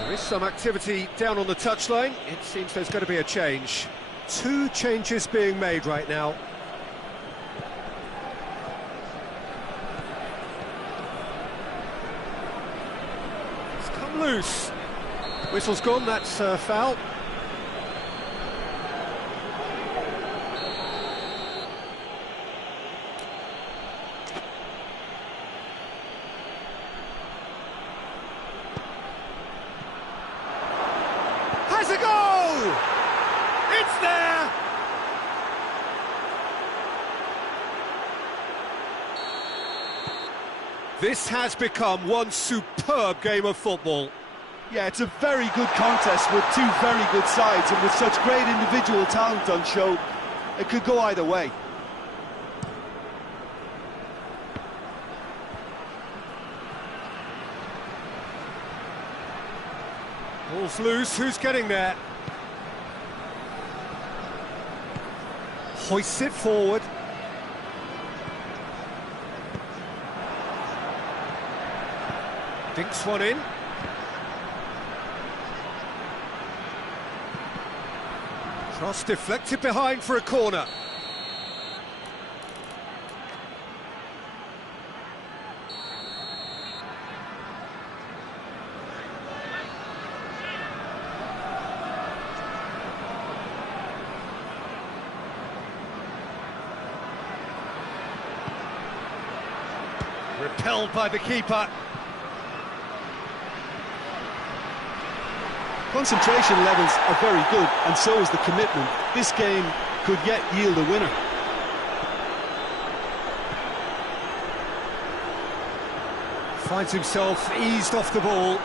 There is some activity down on the touchline. It seems there's going to be a change. 2 changes being made right now. It's come loose. Whistle's gone, that's foul. Has a goal! It's there! This has become one superb game of football. Yeah, it's a very good contest with 2 very good sides, and with such great individual talent on show, it could go either way. Ball's loose, who's getting there? Hoists it forward. Dinks one in. Cross deflected behind for a corner. Repelled by the keeper. Concentration levels are very good, and so is the commitment. This game could yet yield a winner. Finds himself eased off the ball.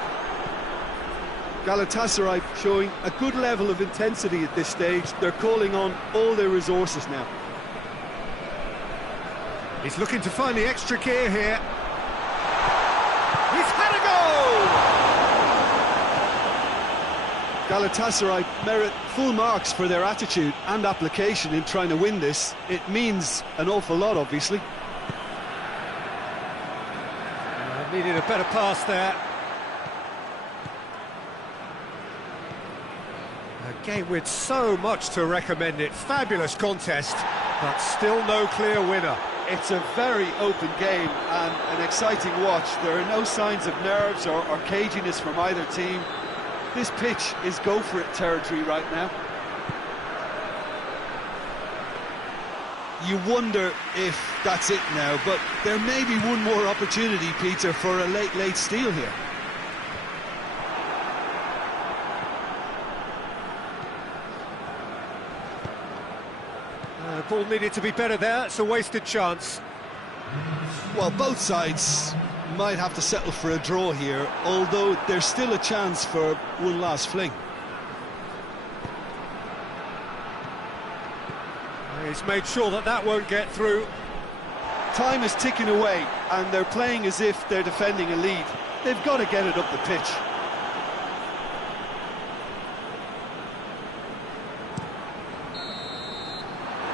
Galatasaray showing a good level of intensity at this stage. They're calling on all their resources now. He's looking to find the extra gear here. He's had a goal! Galatasaray merit full marks for their attitude and application in trying to win this. It means an awful lot, obviously. Needed a better pass there. A game with so much to recommend it. Fabulous contest, but still no clear winner. It's a very open game and an exciting watch. There are no signs of nerves or caginess from either team. This pitch is go-for-it territory right now. You wonder if that's it now, but there may be one more opportunity, Peter, for a late steal here. Ball needed to be better there, it's a wasted chance. Well, both sides might have to settle for a draw here, although there's still a chance for one last fling. He's made sure that that won't get through. Time is ticking away, and they're playing as if they're defending a lead. They've got to get it up the pitch.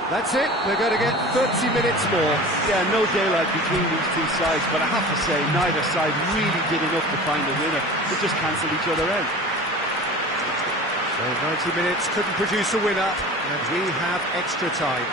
That's it, they're going to get 30 minutes more. Yeah, no daylight between these two sides, but I have to say, neither side really did enough to find a winner. They just cancelled each other out. So 90 minutes couldn't produce a winner, and we have extra time.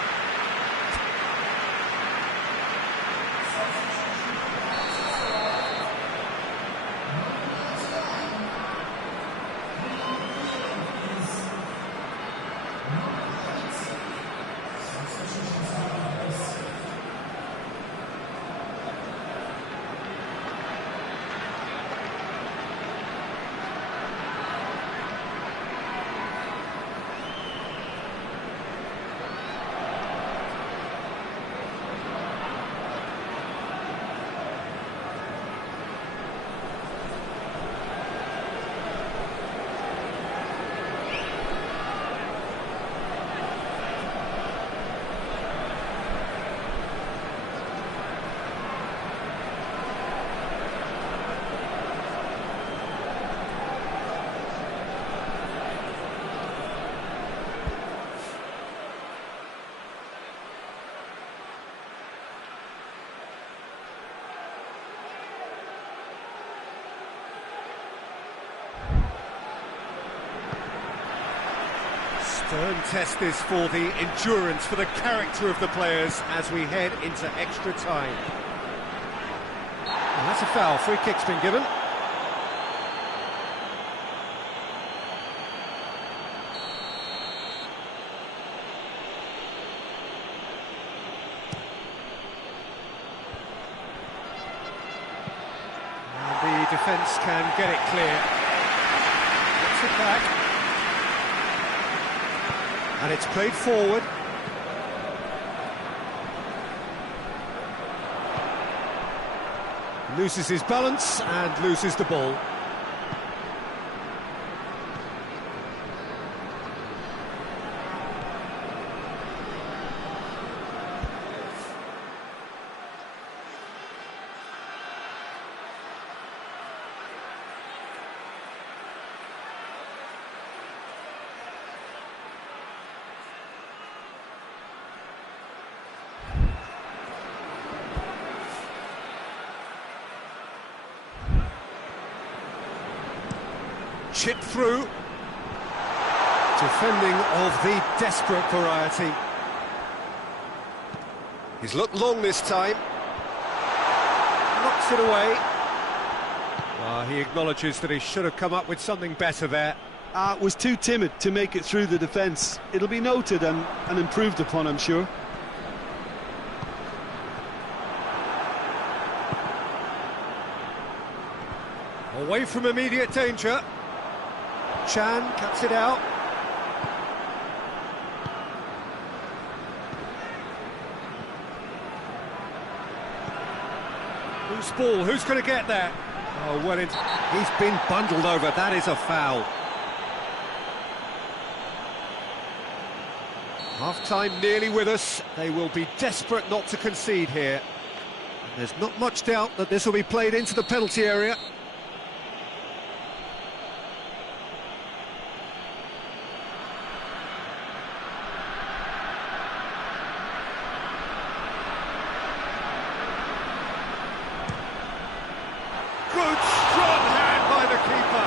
Stern test this for the endurance, for the character of the players as we head into extra time. And that's a foul, free kick's been given. And the defence can get it clear. Gets it back. And it's played forward. Loses his balance and loses the ball. Chip through. Defending of the desperate variety. He's looked long this time. Knocks it away. He acknowledges that he should have come up with something better there. Was too timid to make it through the defence. It'll be noted and improved upon, I'm sure. Away from immediate danger. Chan cuts it out. Who's ball? Who's going to get there? Oh, well, he's been bundled over. That is a foul. Half-time nearly with us. They will be desperate not to concede here. There's not much doubt that this will be played into the penalty area. Good, strong hand by the keeper.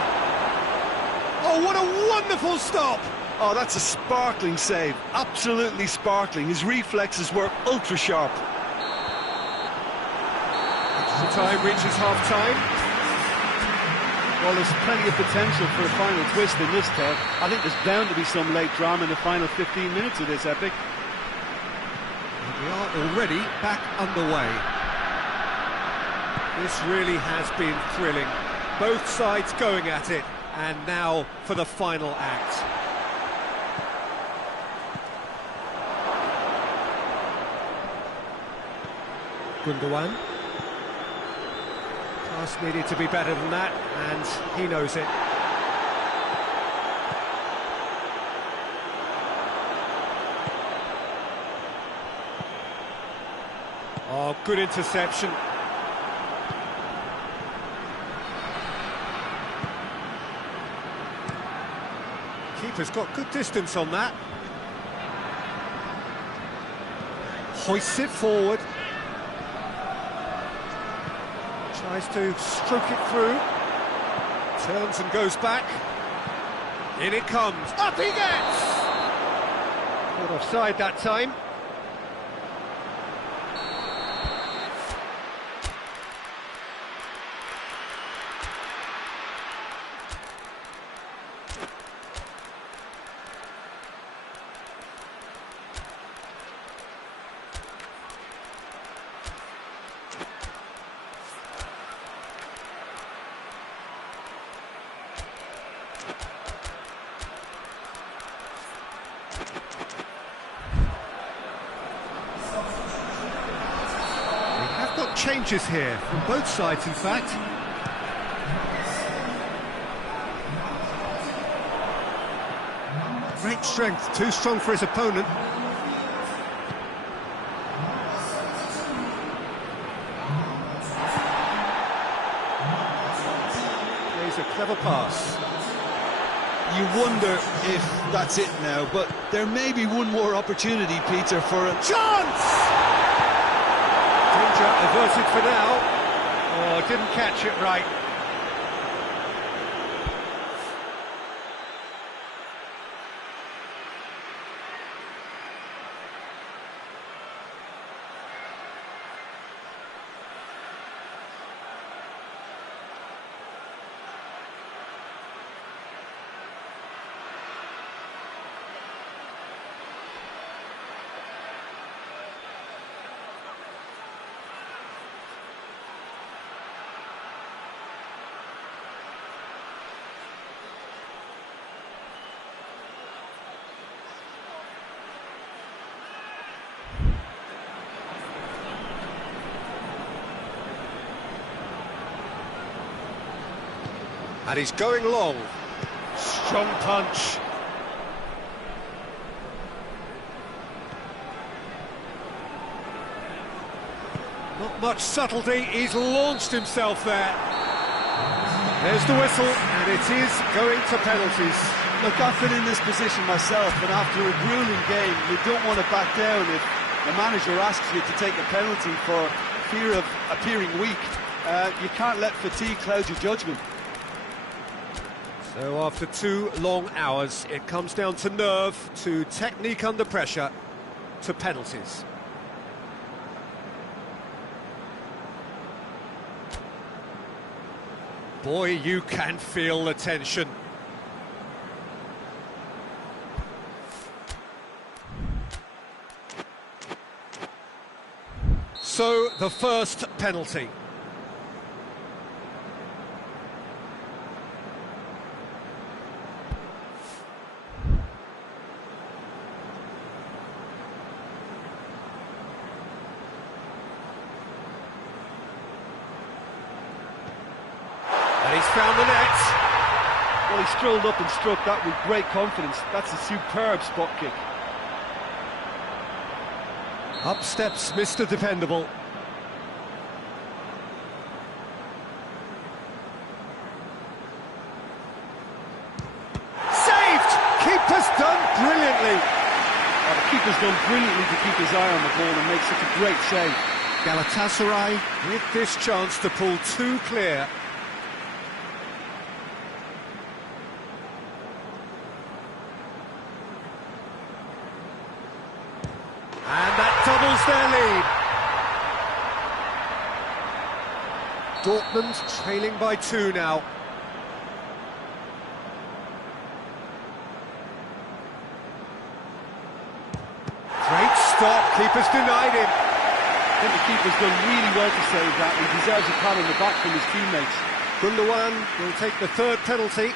Oh, what a wonderful stop! Oh, that's a sparkling save. Absolutely sparkling. His reflexes were ultra-sharp. Extra time reaches half-time. Well, there's plenty of potential for a final twist in this, Ted. I think there's bound to be some late drama in the final 15 minutes of this epic. We are already back underway. This really has been thrilling. Both sides going at it, and now for the final act. Gundogan. Pass needed to be better than that, and he knows it. Oh, good interception. Keeper's got good distance on that. Hoists it forward. Tries to stroke it through. Turns and goes back. In it comes. Up he gets! Caught offside that time. Changes here from both sides, in fact. Great strength, too strong for his opponent. Plays a clever pass. You wonder if that's it now, but there may be one more opportunity, Peter, for a chance! Danger averted for now. Oh, didn't catch it right. And he's going long. Strong punch. Not much subtlety, he's launched himself there. There's the whistle, and it is going to penalties. Look, I've been in this position myself, and after a grueling game, you don't want to back down if the manager asks you to take a penalty for fear of appearing weak. You can't let fatigue cloud your judgment. So after 2 long hours, it comes down to nerve, to technique under pressure, to penalties. Boy, you can feel the tension. So, the first penalty. And he's found the net. Well, he strolled up and struck that with great confidence. That's a superb spot kick. Up steps Mr. Dependable. Saved! Keeper's done brilliantly. Oh, the keeper's done brilliantly to keep his eye on the ball and make such a great save. Galatasaray with this chance to pull 2 clear. And that doubles their lead. Dortmund trailing by 2 now. Great stop, keeper's denied him. I think the keeper's done really well to save that. He deserves a pat on the back from his teammates. Gundogan will take the 3rd penalty.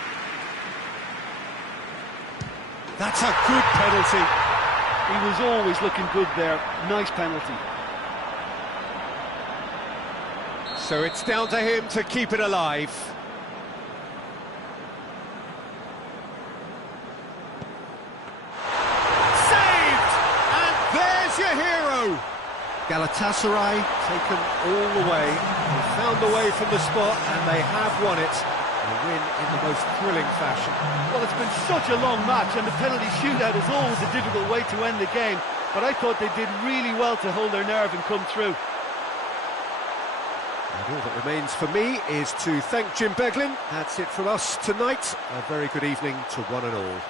That's a good penalty. He was always looking good there. Nice penalty. So it's down to him to keep it alive. Saved! And there's your hero! Galatasaray taken all the way. They found the way from the spot and they have won it. A win in the most thrilling fashion. Well, it's been such a long match, and the penalty shootout is always a difficult way to end the game, but I thought they did really well to hold their nerve and come through. And all that remains for me is to thank Jim Beglin. That's it from us tonight. A very good evening to one and all.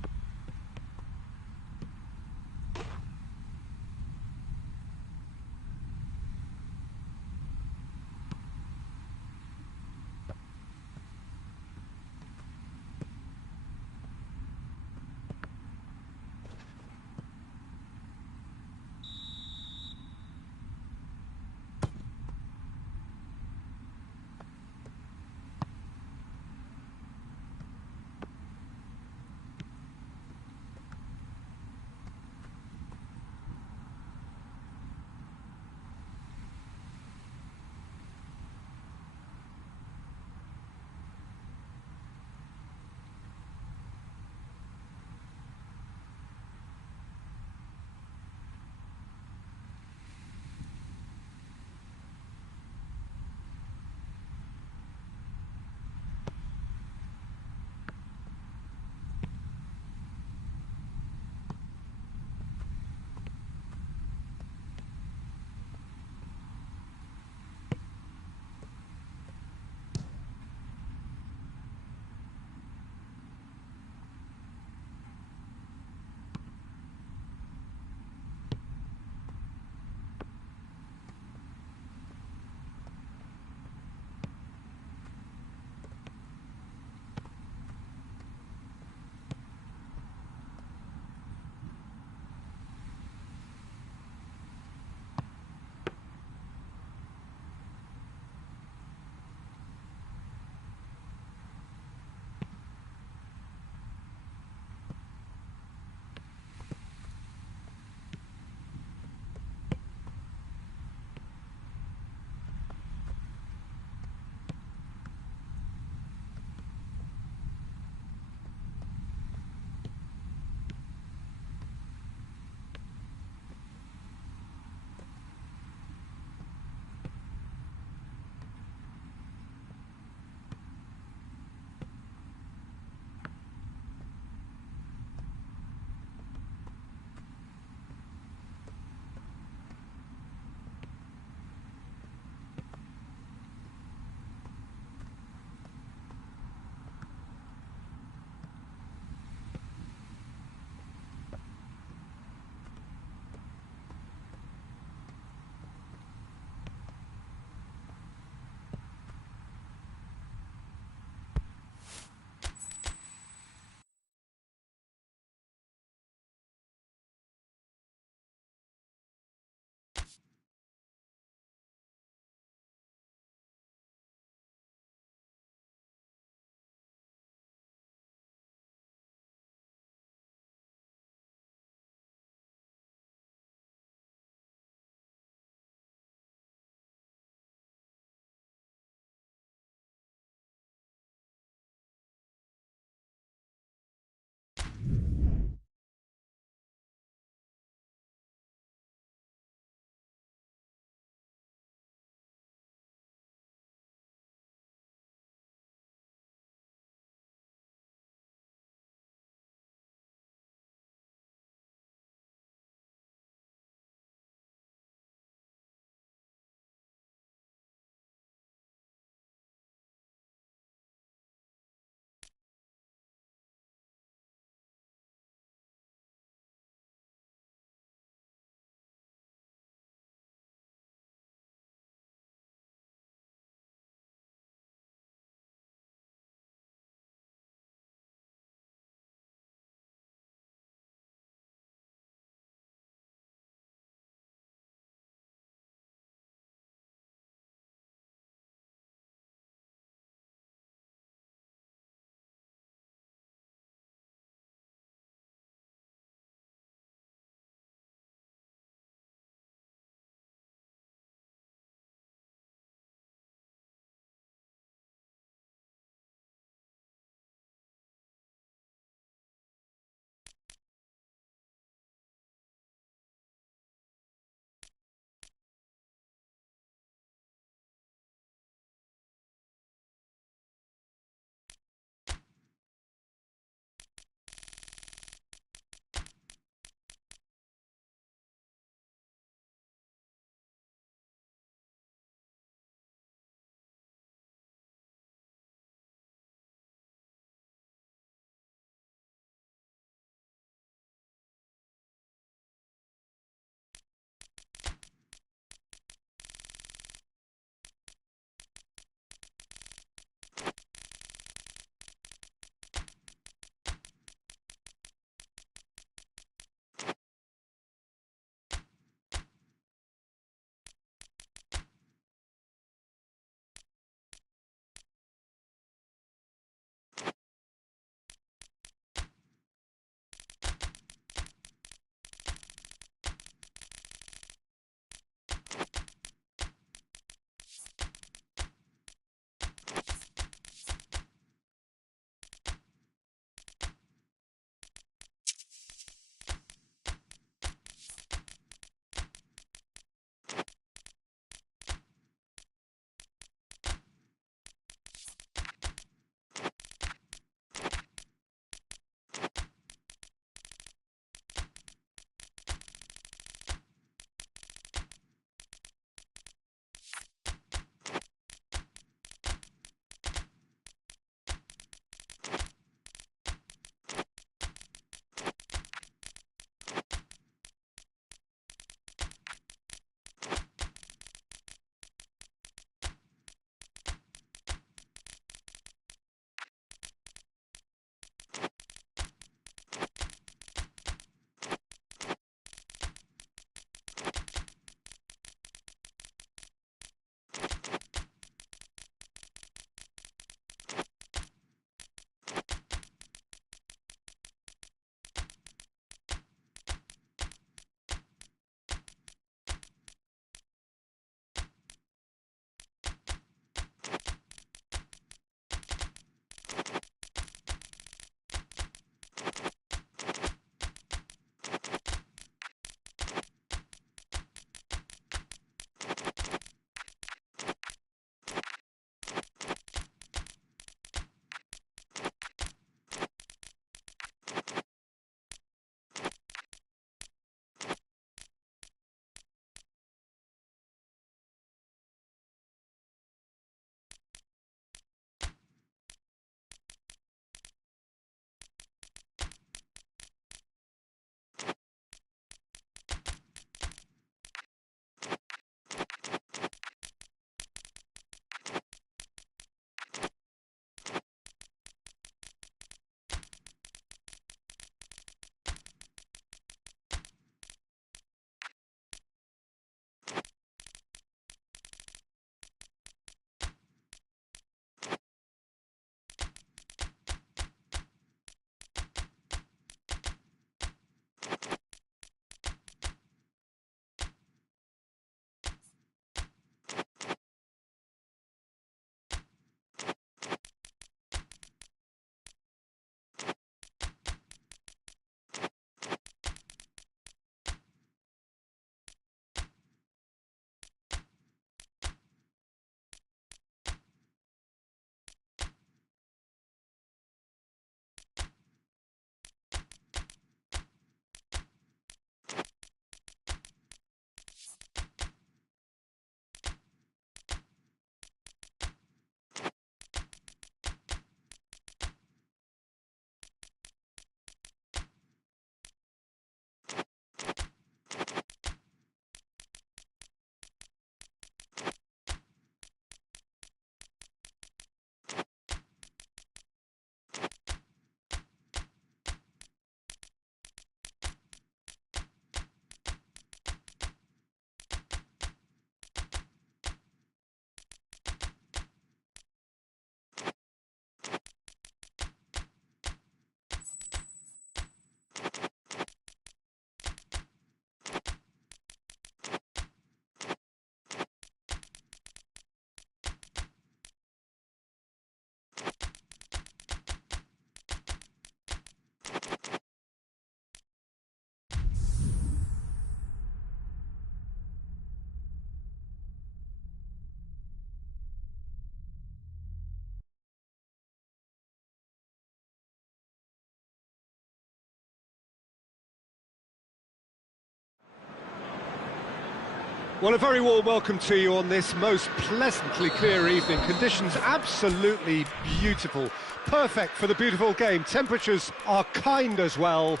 Well, a very warm welcome to you on this most pleasantly clear evening. Conditions absolutely beautiful. Perfect for the beautiful game. Temperatures are kind as well.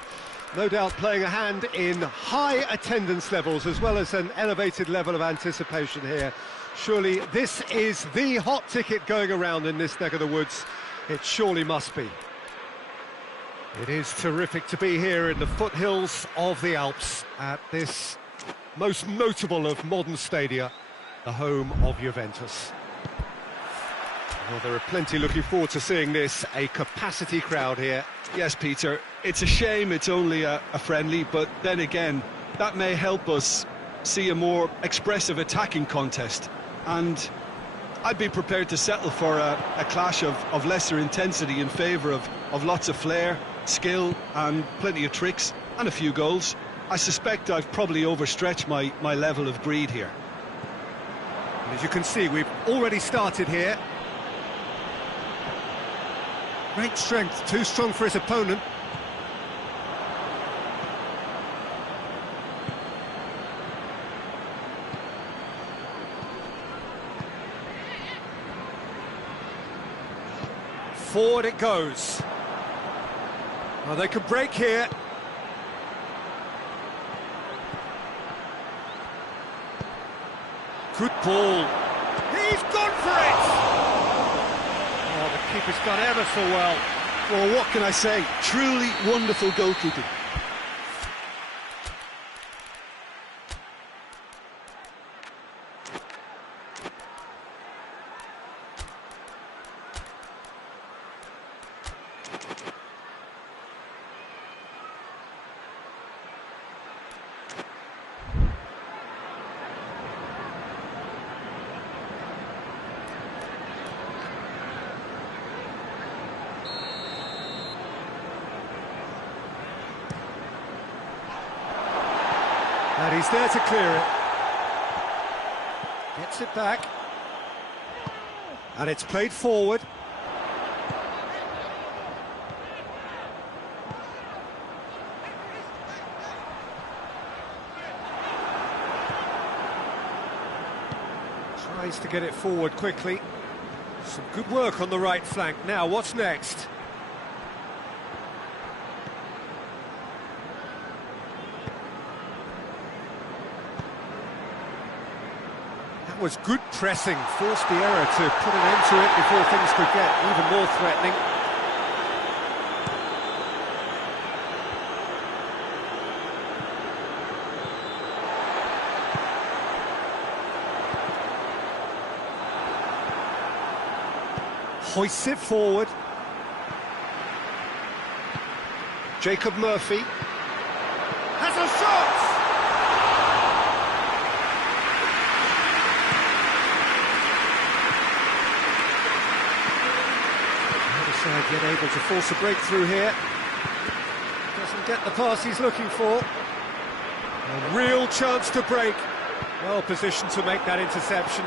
No doubt playing a hand in high attendance levels as well as an elevated level of anticipation here. Surely this is the hot ticket going around in this neck of the woods. It surely must be. It is terrific to be here in the foothills of the Alps at this most notable of modern stadia, the home of Juventus. Well, there are plenty looking forward to seeing this, a capacity crowd here. Yes, Peter, it's a shame it's only a friendly, but then again, that may help us see a more expressive attacking contest. And I'd be prepared to settle for a clash of lesser intensity in favour of lots of flair, skill and plenty of tricks and a few goals. I suspect I've probably overstretched my level of greed here. And as you can see, we've already started here. Great strength, too strong for his opponent. Forward it goes. Well, they can break here. Good ball. He's gone for it! Oh, the keeper's done ever so well. Well, what can I say? Truly wonderful goalkeeping. And he's there to clear it. Gets it back. And it's played forward. Tries to get it forward quickly. Some good work on the right flank. Now, what's next? Was good pressing, forced the error to put an end to it before things could get even more threatening. Hoists it forward. Jacob Murphy has a shot! Yet able to force a breakthrough here. Doesn't get the pass he's looking for. A real chance to break. Well positioned to make that interception.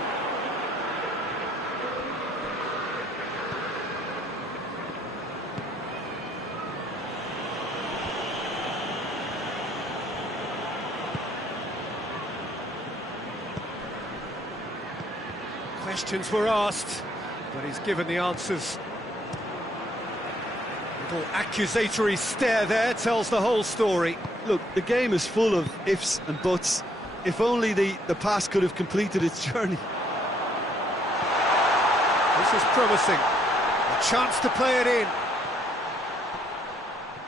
Questions were asked, but he's given the answers. Little accusatory stare there tells the whole story. Look, the game is full of ifs and buts. If only the pass could have completed its journey. This is promising. A chance to play it in.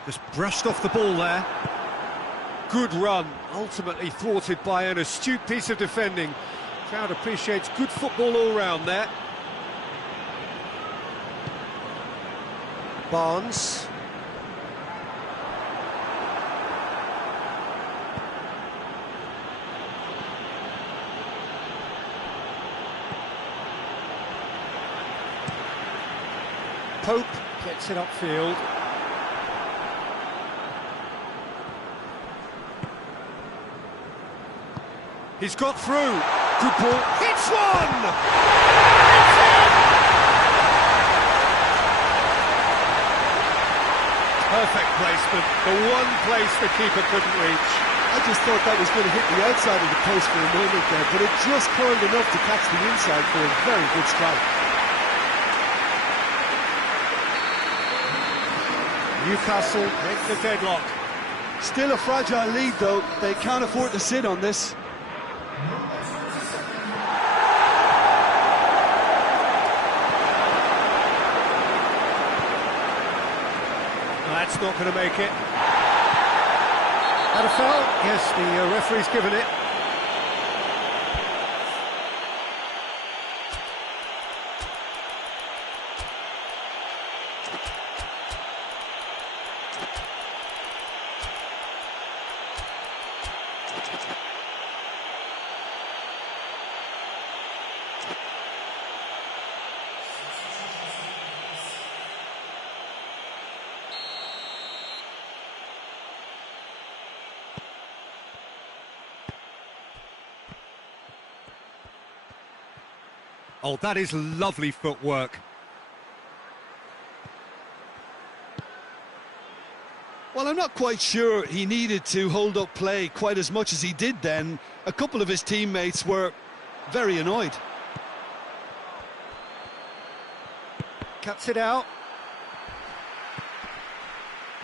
Just brushed off the ball there. Good run, ultimately thwarted by an astute piece of defending. Crowd appreciates good football all round there. Barnes. Coop gets it upfield. He's got through. Good ball. Hits one! Perfect placement. The one place the keeper couldn't reach. I just thought that was going to hit the outside of the post for a moment there, but it just curled enough to catch the inside for a very good strike. Newcastle break the deadlock. Still a fragile lead though, they can't afford to sit on this. That's not going to make it. Had a foul? Yes, the referee's given it. Oh, that is lovely footwork. Well, I'm not quite sure he needed to hold up play quite as much as he did then. A couple of his teammates were very annoyed. Cuts it out.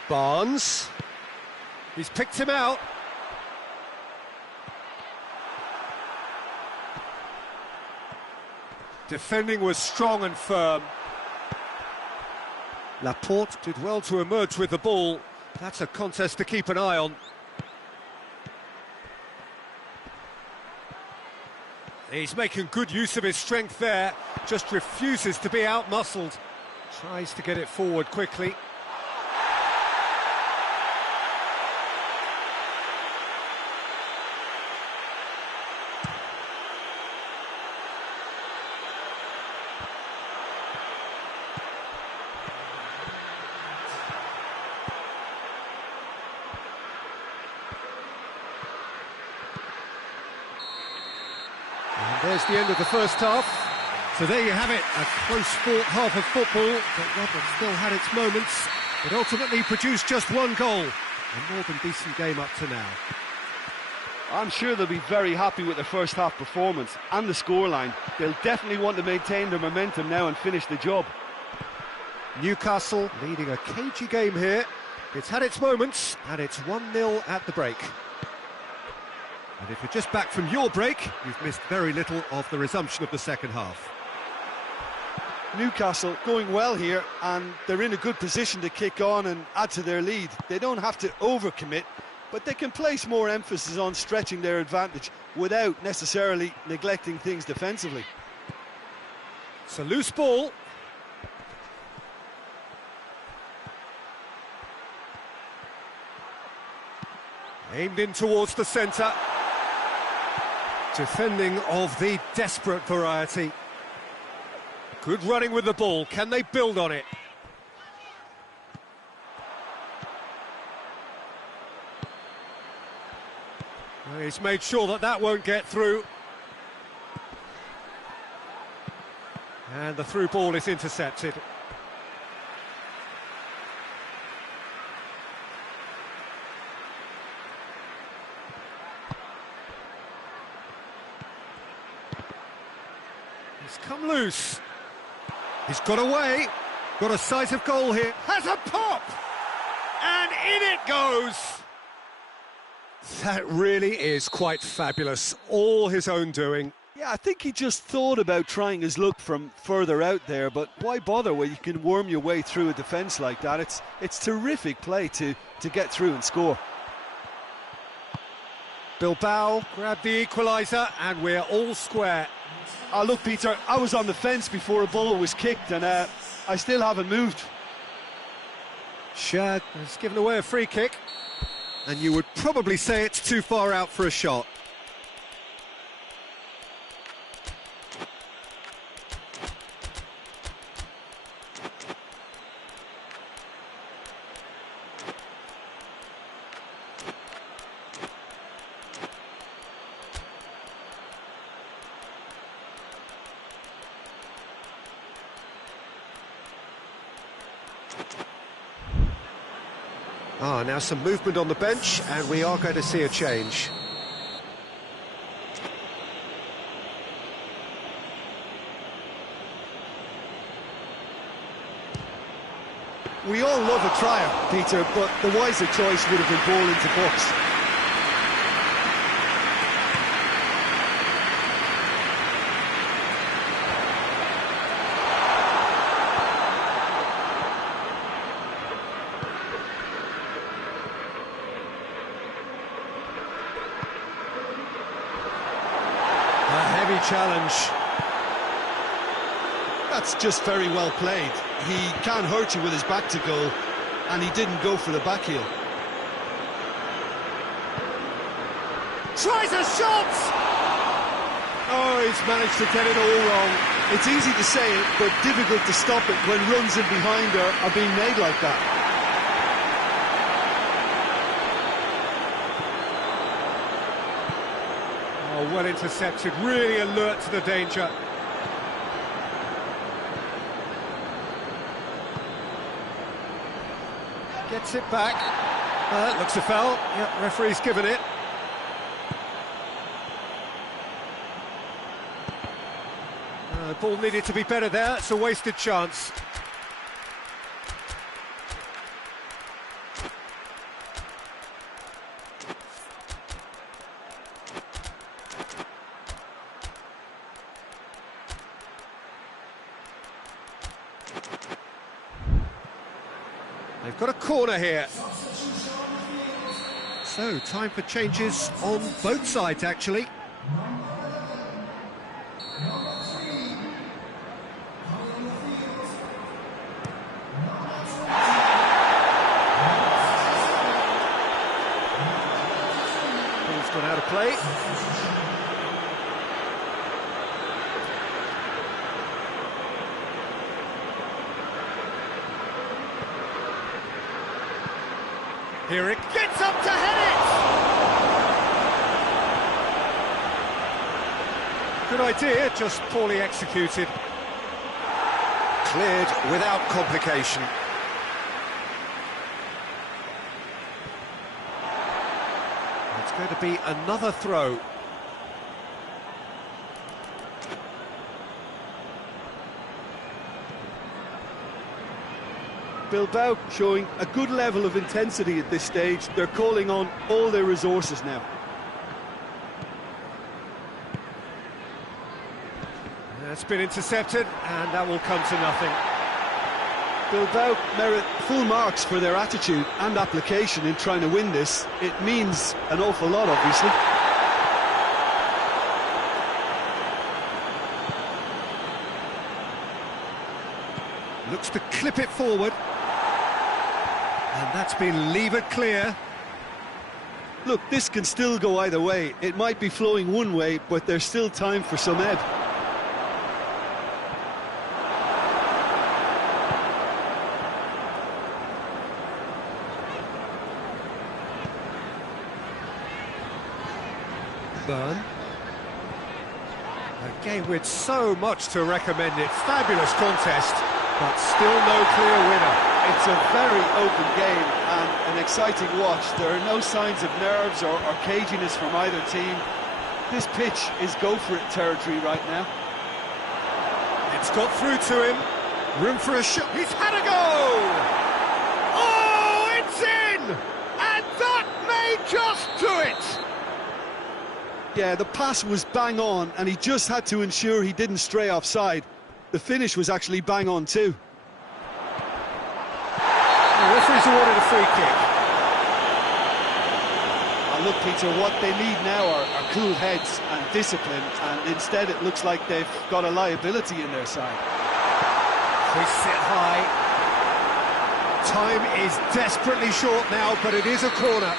Barnes. He's picked him out. Defending was strong and firm. Laporte did well to emerge with the ball. That's a contest to keep an eye on. He's making good use of his strength there. Just refuses to be out-muscled. Tries to get it forward quickly. There's the end of the first half. So there you have it, a close-fought half of football, but one that still had its moments, but ultimately produced just one goal. A more than decent game up to now. I'm sure they'll be very happy with their first half performance and the scoreline. They'll definitely want to maintain their momentum now and finish the job. Newcastle leading a cagey game here. It's had its moments, and it's 1-0 at the break. And if you're just back from your break, you've missed very little of the resumption of the second half. Newcastle going well here, and they're in a good position to kick on and add to their lead. They don't have to overcommit, but they can place more emphasis on stretching their advantage without necessarily neglecting things defensively. It's a loose ball. Aimed in towards the centre. Defending of the desperate variety. Good running with the ball. Can they build on it? Well, he's made sure that that won't get through. And the through ball is intercepted. He's come loose. He's got away. Got a sight of goal here. Has a pop! And in it goes! That really is quite fabulous. All his own doing. Yeah, I think he just thought about trying his luck from further out there, but why bother when you can worm your way through a defence like that? It's terrific play to get through and score. Bilbao grab the equaliser, and we're all square. Oh, look, Peter, I was on the fence before a ball was kicked, and I still haven't moved. GAG has given away a free kick, and you would probably say it's too far out for a shot. Now some movement on the bench, and we are going to see a change. We all love a trier, Peter, but the wiser choice would have been ball into box. A heavy challenge. That's just very well played. He can't hurt you with his back to goal, and he didn't go for the back heel. Tries a shot! Oh, he's managed to get it all wrong. It's easy to say it, but difficult to stop it when runs in behind are being made like that. Oh, well intercepted, really alert to the danger. Gets it back. Looks a foul. Yep, referee's given it. The ball needed to be better there. It's a wasted chance. They've got a corner here. So, time for changes on both sides, actually. Ball's gone out of play. Here it gets up to head it! Good idea, just poorly executed. Cleared without complication. It's going to be another throw. Bilbao showing a good level of intensity at this stage. They're calling on all their resources now. That's been intercepted, and that will come to nothing. Bilbao merit full marks for their attitude and application in trying to win this. It means an awful lot, obviously. Looks to clip it forward. And that's been levered clear. Look, this can still go either way. It might be flowing one way, but there's still time for some ebb. Burn. A game with so much to recommend it. Fabulous contest, but still no clear winner. It's a very open game and an exciting watch. There are no signs of nerves or caginess from either team. This pitch is go-for-it territory right now. It's got through to him. Room for a shot. He's had a go! Oh, it's in! And that may just do it! Yeah, the pass was bang on, and he just had to ensure he didn't stray offside. The finish was actually bang on too. The referee's awarded a free kick. And look, Peter, what they need now are cool heads and discipline, and instead it looks like they've got a liability in their side. Hoists it high. Time is desperately short now, but it is a corner.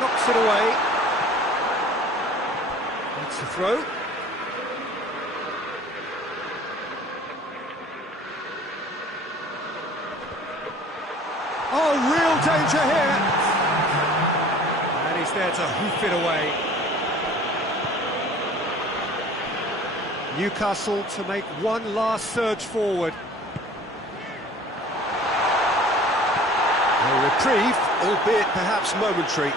Knocks it away. That's a throw. Oh, real danger here. And he's there to hoof it away. Newcastle to make one last surge forward. A reprieve, albeit perhaps momentary.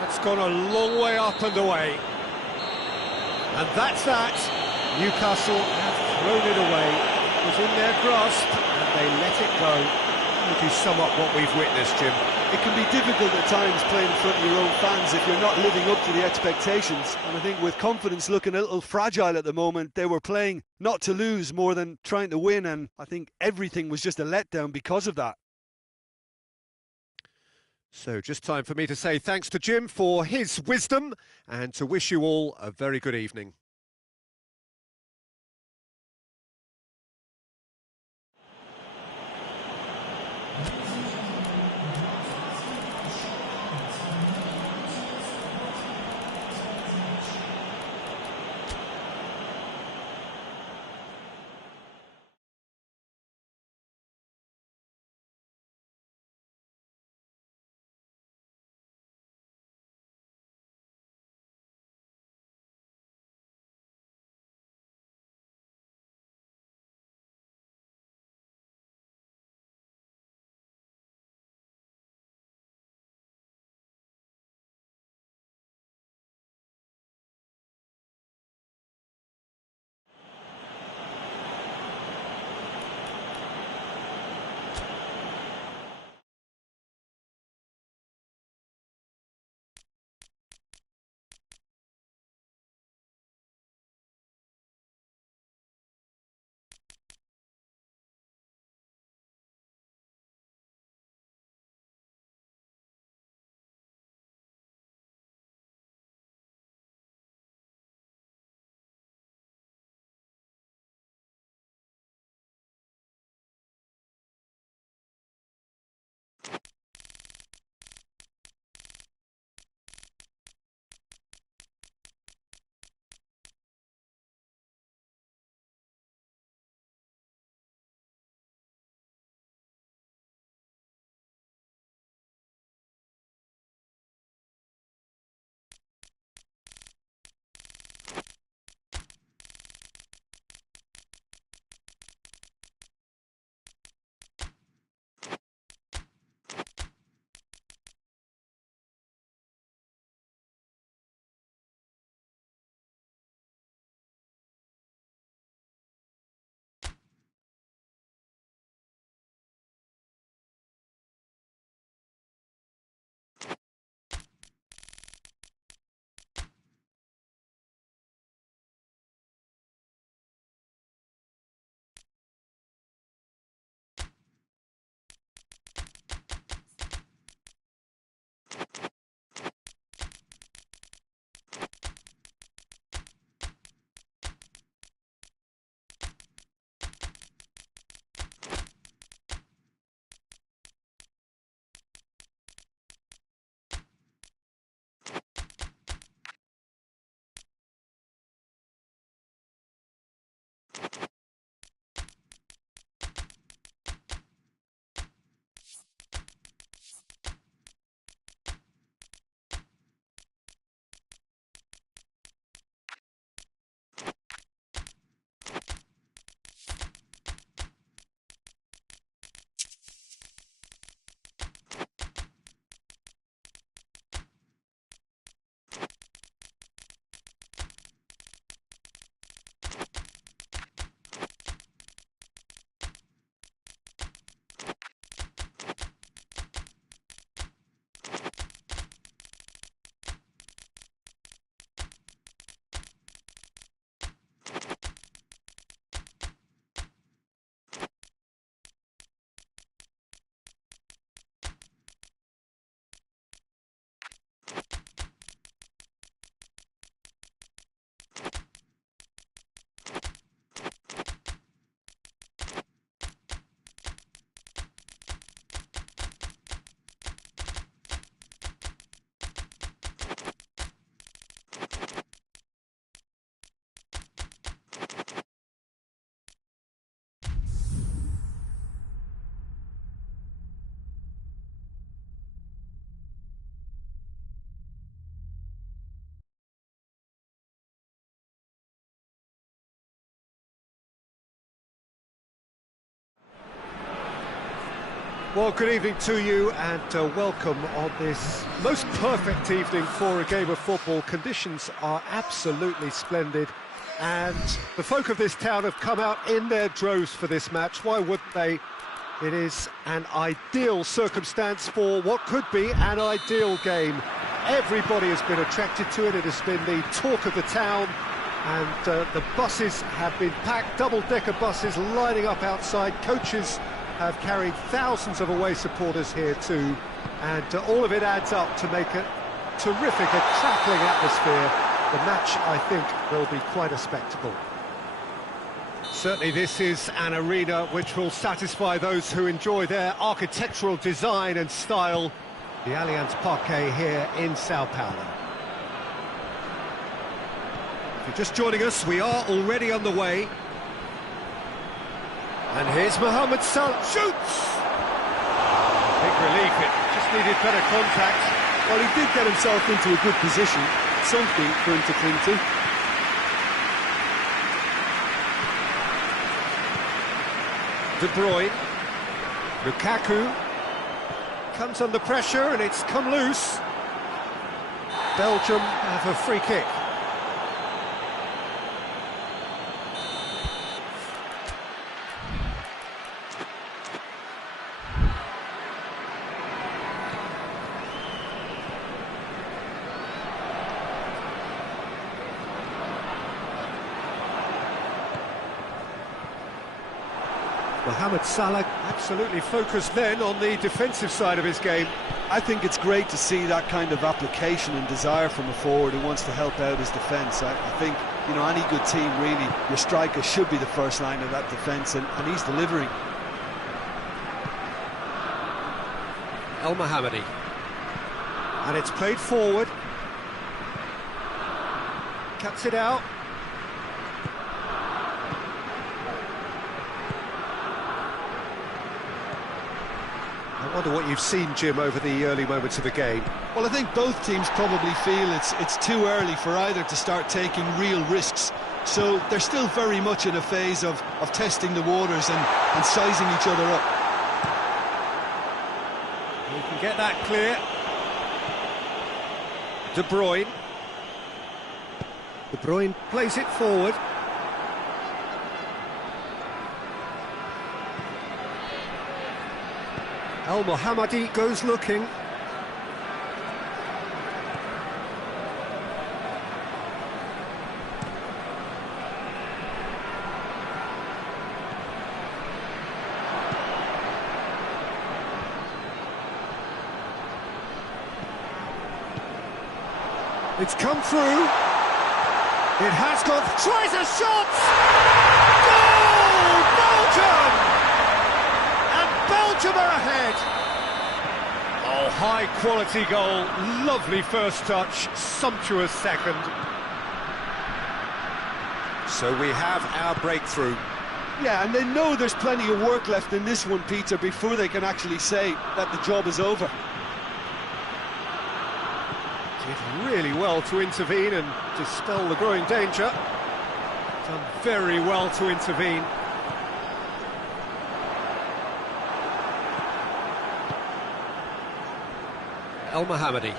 That's gone a long way up and away. And that's that. Newcastle have thrown it away. It was in their grasp and they let it go. How would you sum up what we've witnessed, Jim? It can be difficult at times playing in front of your own fans if you're not living up to the expectations. And I think with confidence looking a little fragile at the moment, they were playing not to lose more than trying to win. And I think everything was just a letdown because of that. So just time for me to say thanks to Jim for his wisdom and to wish you all a very good evening. Well, good evening to you and welcome on this most perfect evening for a game of football. Conditions are absolutely splendid and the folk of this town have come out in their droves for this match. Why wouldn't they? It is an ideal circumstance for what could be an ideal game. Everybody has been attracted to it. It has been the talk of the town, and the buses have been packed, double-decker buses lining up outside. Coaches have carried thousands of away supporters here too, and all of it adds up to make a terrific, crackling atmosphere. The match, I think, will be quite a spectacle. Certainly this is an arena which will satisfy those who enjoy their architectural design and style. The Allianz Parque here in Sao Paulo. If you're just joining us, we are already on the way. And here's Mohamed Salah, shoots! Big relief, it just needed better contact. Well, he did get himself into a good position, something for him to cling to. De Bruyne, Lukaku, comes under pressure and it's come loose. Belgium have a free kick. Mohamed Salah absolutely focused then on the defensive side of his game. I think it's great to see that kind of application and desire from a forward who wants to help out his defence. I think, you know, any good team really, your striker should be the first line of that defence, and he's delivering. El Mohammadi. And it's played forward. Cuts it out. I wonder what you've seen, Jim, over the early moments of the game. Well, I think both teams probably feel it's too early for either to start taking real risks. So they're still very much in a phase of testing the waters and sizing each other up. He can get that clear. De Bruyne. De Bruyne plays it forward. El Mohammadi goes looking. It's come through. It has gone. Tries a shot. Goal! Belgium! Belgium are ahead. Oh, high-quality goal, lovely first touch, sumptuous second. So we have our breakthrough. Yeah, and they know there's plenty of work left in this one, Peter, before they can actually say that the job is over. Did really well to intervene and dispel the growing danger. Done very well to intervene. El Mohammadi.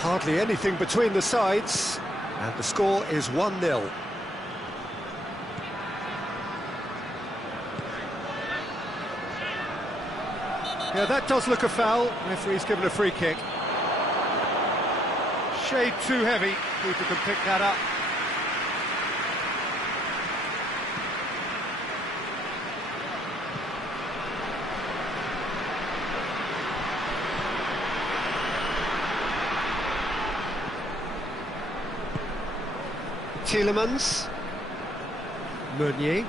Hardly anything between the sides, and the score is 1-0. Yeah, that does look a foul. Referee's given a free kick. Shade too heavy. Keeper can pick that up. Tielemans, Meunier,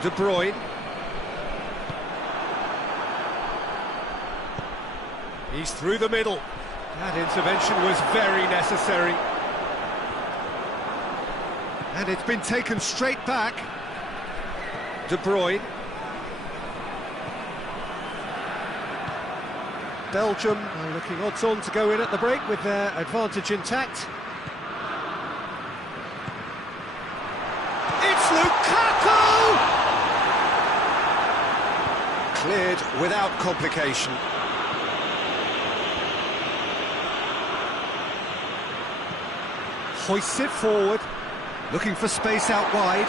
De Bruyne, he's through the middle. That intervention was very necessary. And it's been taken straight back. De Bruyne. Belgium are looking odds-on to go in at the break with their advantage intact. It's Lukaku! Cleared without complication. Hoists it forward, looking for space out wide.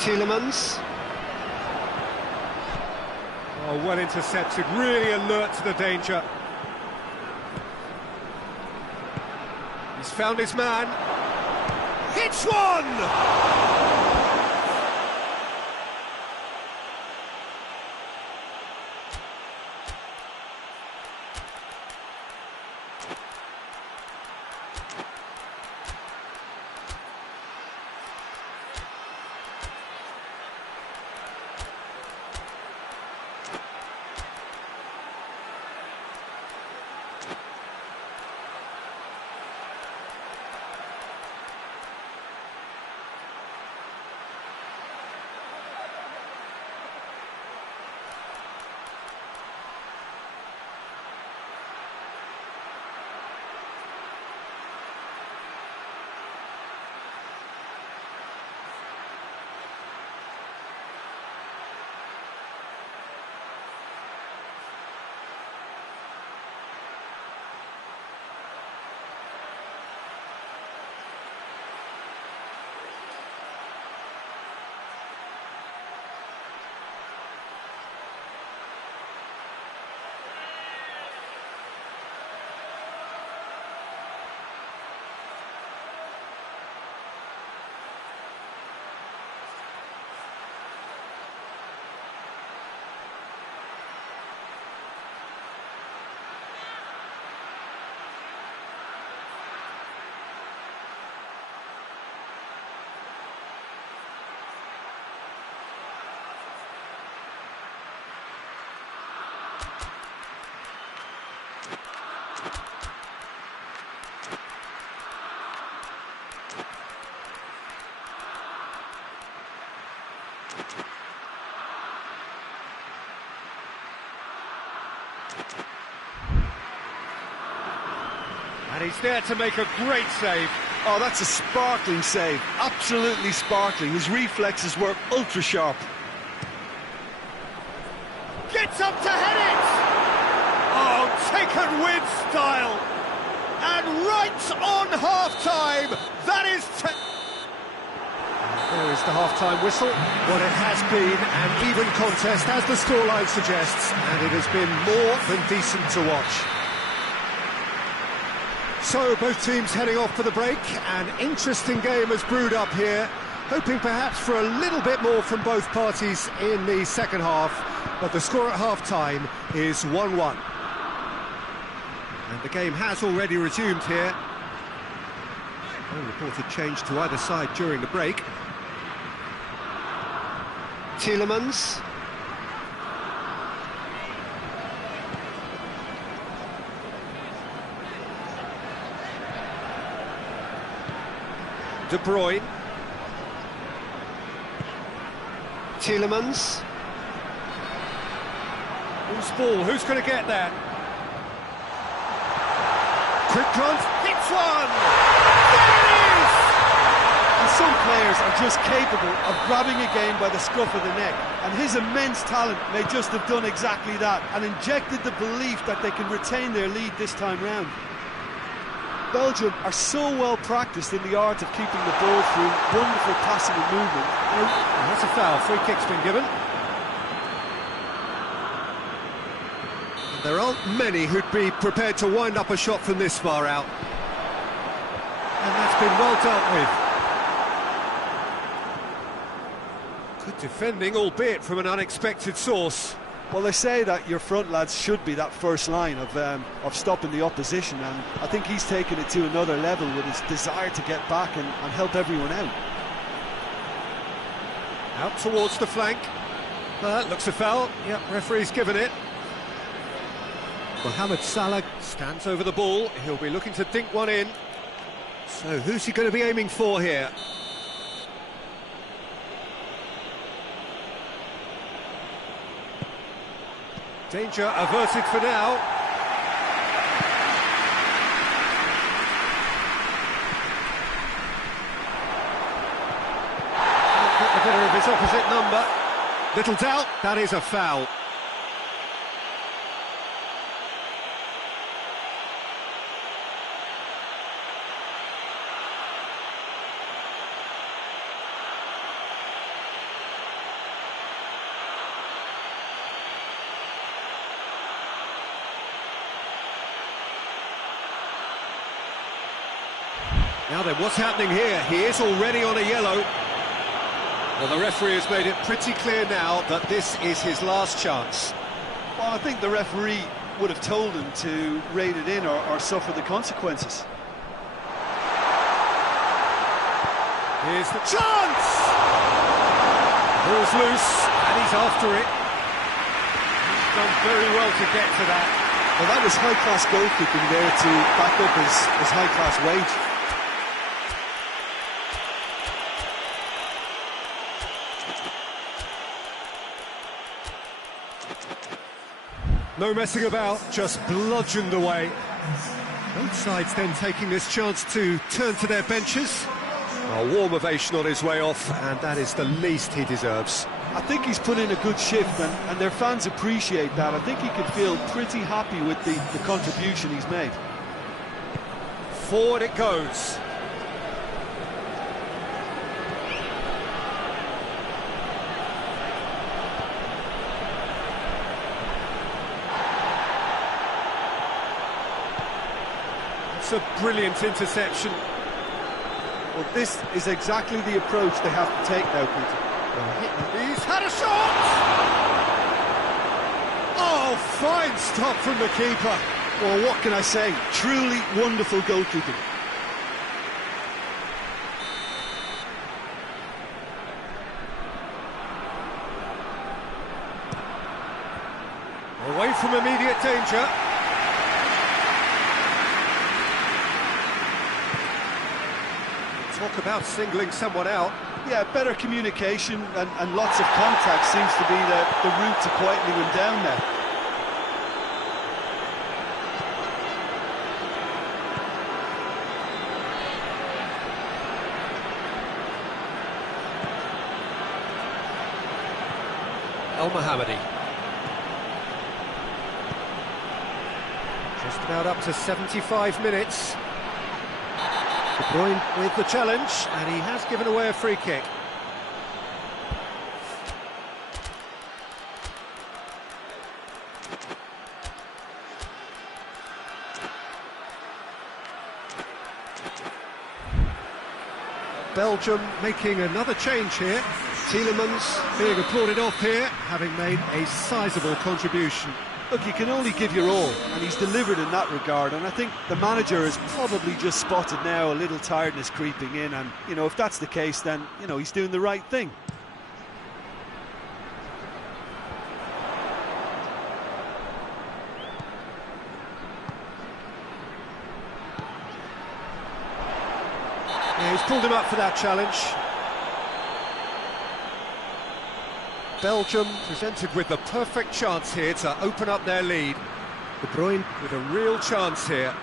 Tielemans. Oh, well intercepted, really alert to the danger. He's found his man. Hits one! And he's there to make a great save. Oh, that's a sparkling save. Absolutely sparkling. His reflexes were ultra sharp. Gets up to head it! Oh, taken with style! And right on half-time, that is... There is the half-time whistle. What it has been an even contest, as the scoreline suggests, and it has been more than decent to watch. So, both teams heading off for the break. An interesting game has brewed up here, hoping perhaps for a little bit more from both parties in the second half, but the score at half-time is 1-1. And the game has already resumed here. No reported change to either side during the break. Tielemans. De Bruyne. Tielemans. Who's ball? Who's going to get there? Quick run. Hits one! There it is! And some players are just capable of grabbing a game by the scruff of the neck, and his immense talent may just have done exactly that and injected the belief that they can retain their lead this time round. Belgium are so well practiced in the art of keeping the ball through wonderful passing and movement. And that's a foul. Free kick's been given. There aren't many who'd be prepared to wind up a shot from this far out. And that's been well dealt with. Good defending, albeit from an unexpected source. Well, they say that your front lads should be that first line of stopping the opposition, and I think he's taken it to another level with his desire to get back and help everyone out. Out towards the flank. Looks a foul. Yep, referee's given it. Mohamed Salah stands over the ball. He'll be looking to dink one in. So who's he going to be aiming for here? Danger averted for now. Got the better of his opposite number. Little doubt, that is a foul. Now then, what's happening here? He is already on a yellow. Well, the referee has made it pretty clear now that this is his last chance. Well, I think the referee would have told him to rein it in or suffer the consequences. Here's the chance! Ball's loose, and he's after it. He's done very well to get to that. Well, that was high-class goalkeeping there to back up his high-class wage. No messing about, just bludgeoned away. Both sides then taking this chance to turn to their benches. A warm ovation on his way off, and that is the least he deserves. I think he's put in a good shift, and their fans appreciate that. I think he can feel pretty happy with the contribution he's made. Forward it goes. It's a brilliant interception. Well, this is exactly the approach they have to take now, Peter. He's had a shot! Oh, fine stop from the keeper. Well, what can I say? Truly wonderful goalkeeping. Away from immediate danger. Talk about singling someone out. Yeah, better communication and lots of contact seems to be the route to quietening him down now. El Mohammadi. Just about up to 75 minutes. De Bruyne with the challenge, and he has given away a free kick. Belgium making another change here. Tielemans being applauded off here, having made a sizable contribution. Look, you can only give your all, and he's delivered in that regard, and I think the manager has probably just spotted now a little tiredness creeping in, and, you know, if that's the case, then, you know, he's doing the right thing. Yeah, he's pulled him up for that challenge. Belgium presented with the perfect chance here to open up their lead. De Bruyne with a real chance here.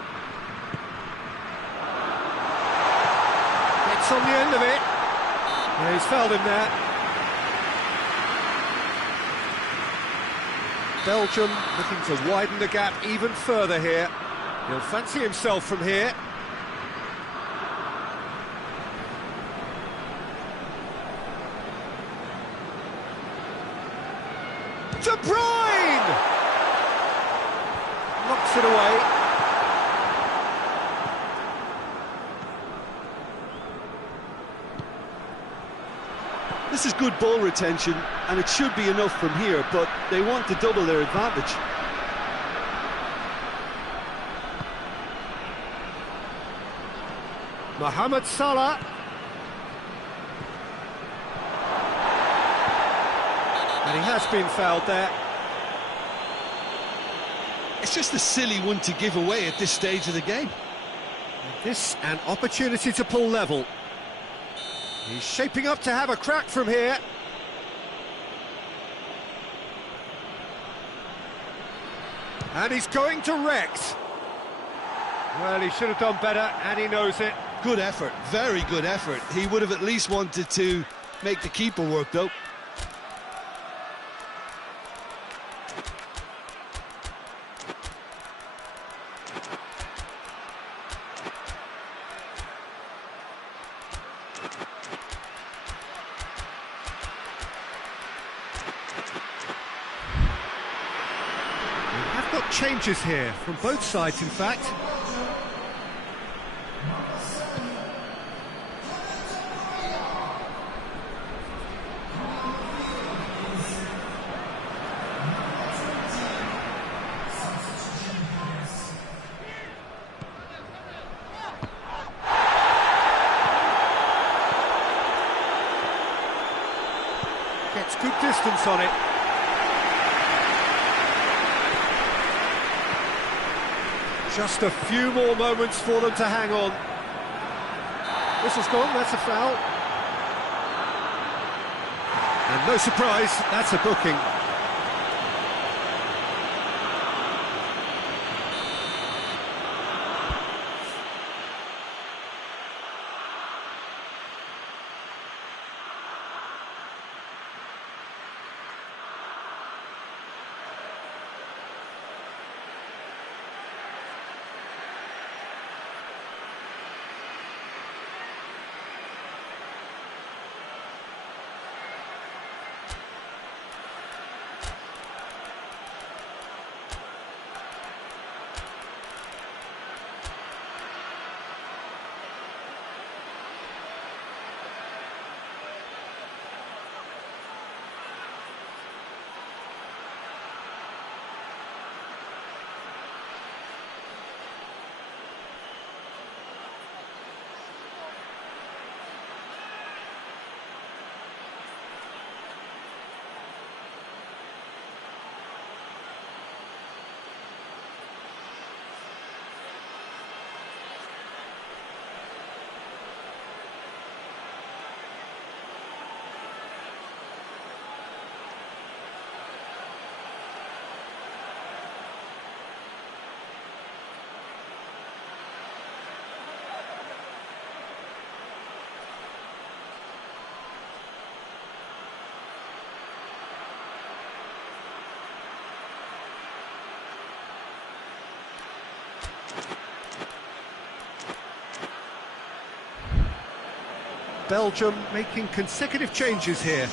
Gets on the end of it. Yeah, he's fouled him there. Belgium looking to widen the gap even further here. He'll fancy himself from here. De Bruyne! Knocks it away. This is good ball retention, and it should be enough from here, but they want to double their advantage. Mohamed Salah. And he has been fouled there. It's just a silly one to give away at this stage of the game. This an opportunity to pull level. He's shaping up to have a crack from here. And he's going direct. Well, he should have done better, and he knows it. Good effort, very good effort. He would have at least wanted to make the keeper work, though. Got changes here from both sides, in fact. Gets good distance on it. Just a few more moments for them to hang on. Whistle's gone, that's a foul. And no surprise, that's a booking. Belgium making consecutive changes here.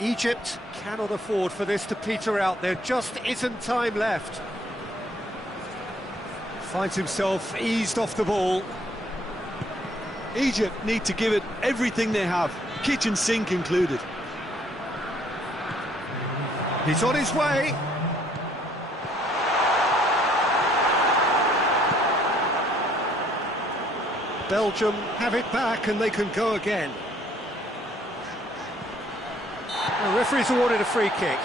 Egypt cannot afford for this to peter out. There just isn't time left. Finds himself eased off the ball. Egypt need to give it everything they have, kitchen sink included. He's on his way. Belgium have it back and they can go again. The referee's awarded a free kick.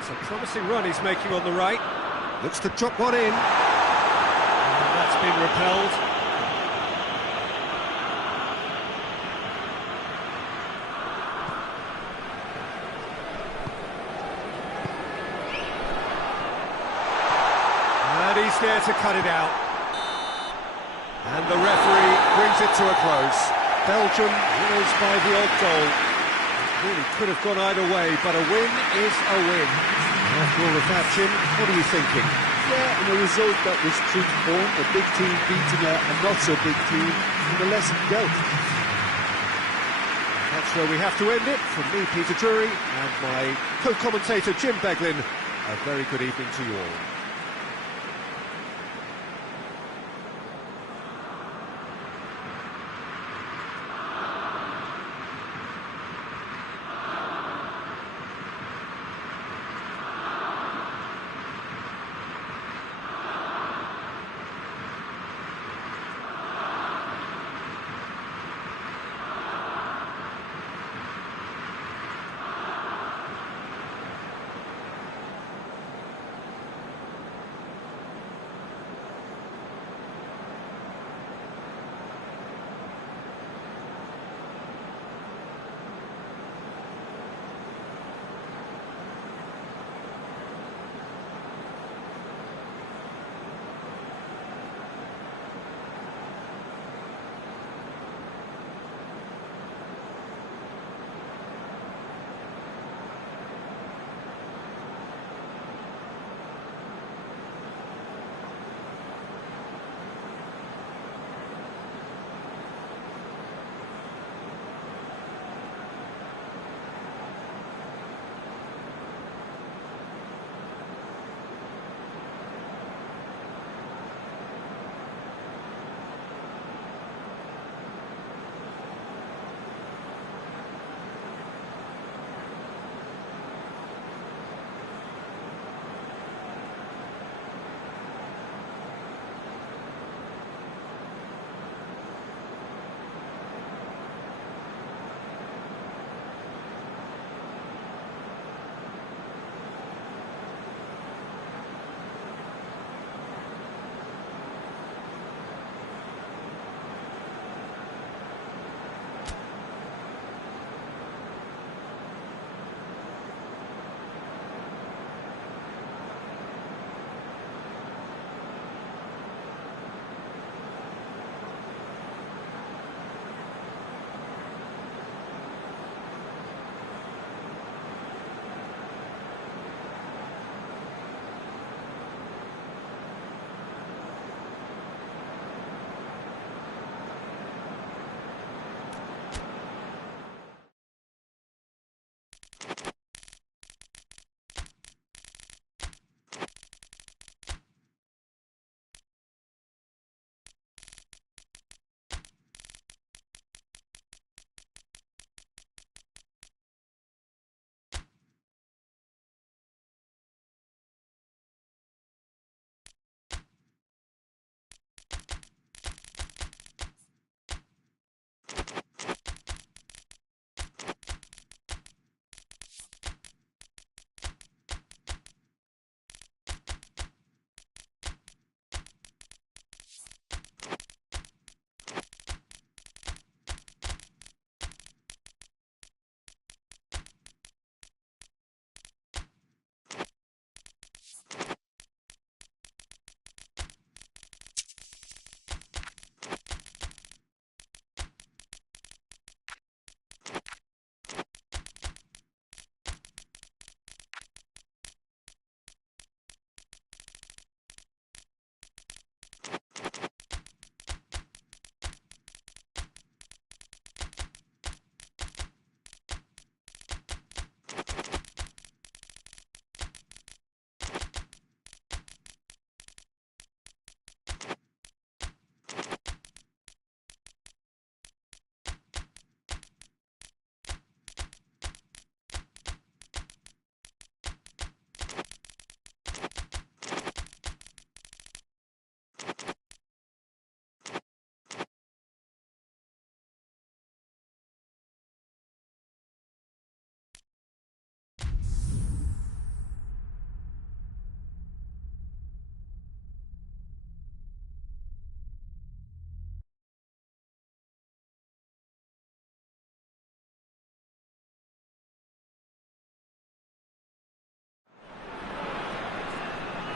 It's a promising run he's making on the right. Looks to drop one in. And that's been repelled. And he's there to cut it out. And the referee brings it to a close. Belgium winners by the odd goal. It really could have gone either way, but a win is a win. After all of that, Jim, what are you thinking? Yeah, and a result that was true to form, a big team beating a not-so-big team, and the lesson dealt. That's where we have to end it. From me, Peter Drury, and my co-commentator, Jim Beglin. A very good evening to you all.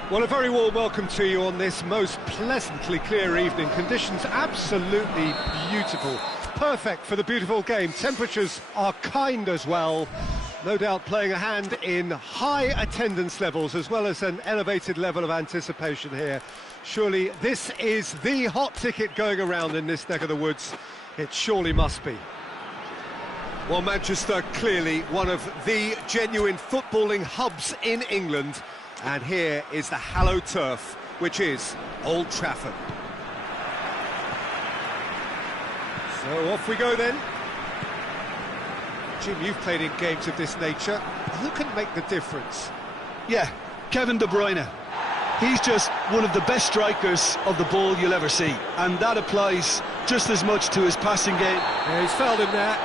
Well, a very warm welcome to you on this most pleasantly clear evening. Conditions absolutely beautiful. Perfect for the beautiful game. Temperatures are kind as well. No doubt playing a hand in high attendance levels as well as an elevated level of anticipation here. Surely this is the hot ticket going around in this neck of the woods. It surely must be. Well, Manchester, clearly one of the genuine footballing hubs in England. And here is the hallowed turf, which is Old Trafford. So off we go then. Jim, you've played in games of this nature. Who can make the difference? Yeah, Kevin De Bruyne. He's just one of the best strikers of the ball you'll ever see, and that applies just as much to his passing game. Yeah, he's fouled him there.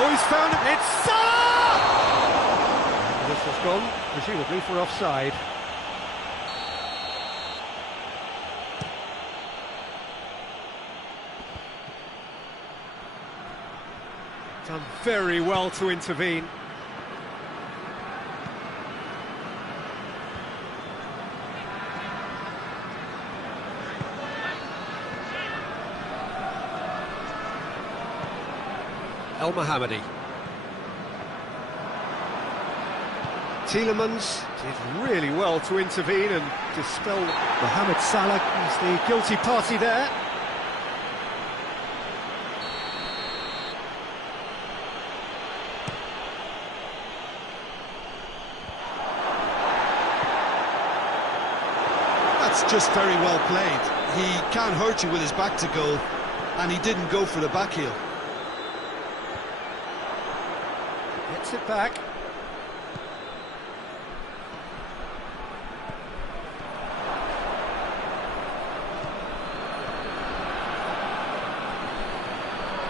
Oh, he's found it. It's Salah! And this has gone, presumably for offside. Done very well to intervene. El Mohammadi. Tielemans did really well to intervene and dispel Mohamed Salah. He's the guilty party there. That's just very well played. He can't hurt you with his back to goal, and he didn't go for the back heel. Gets it back.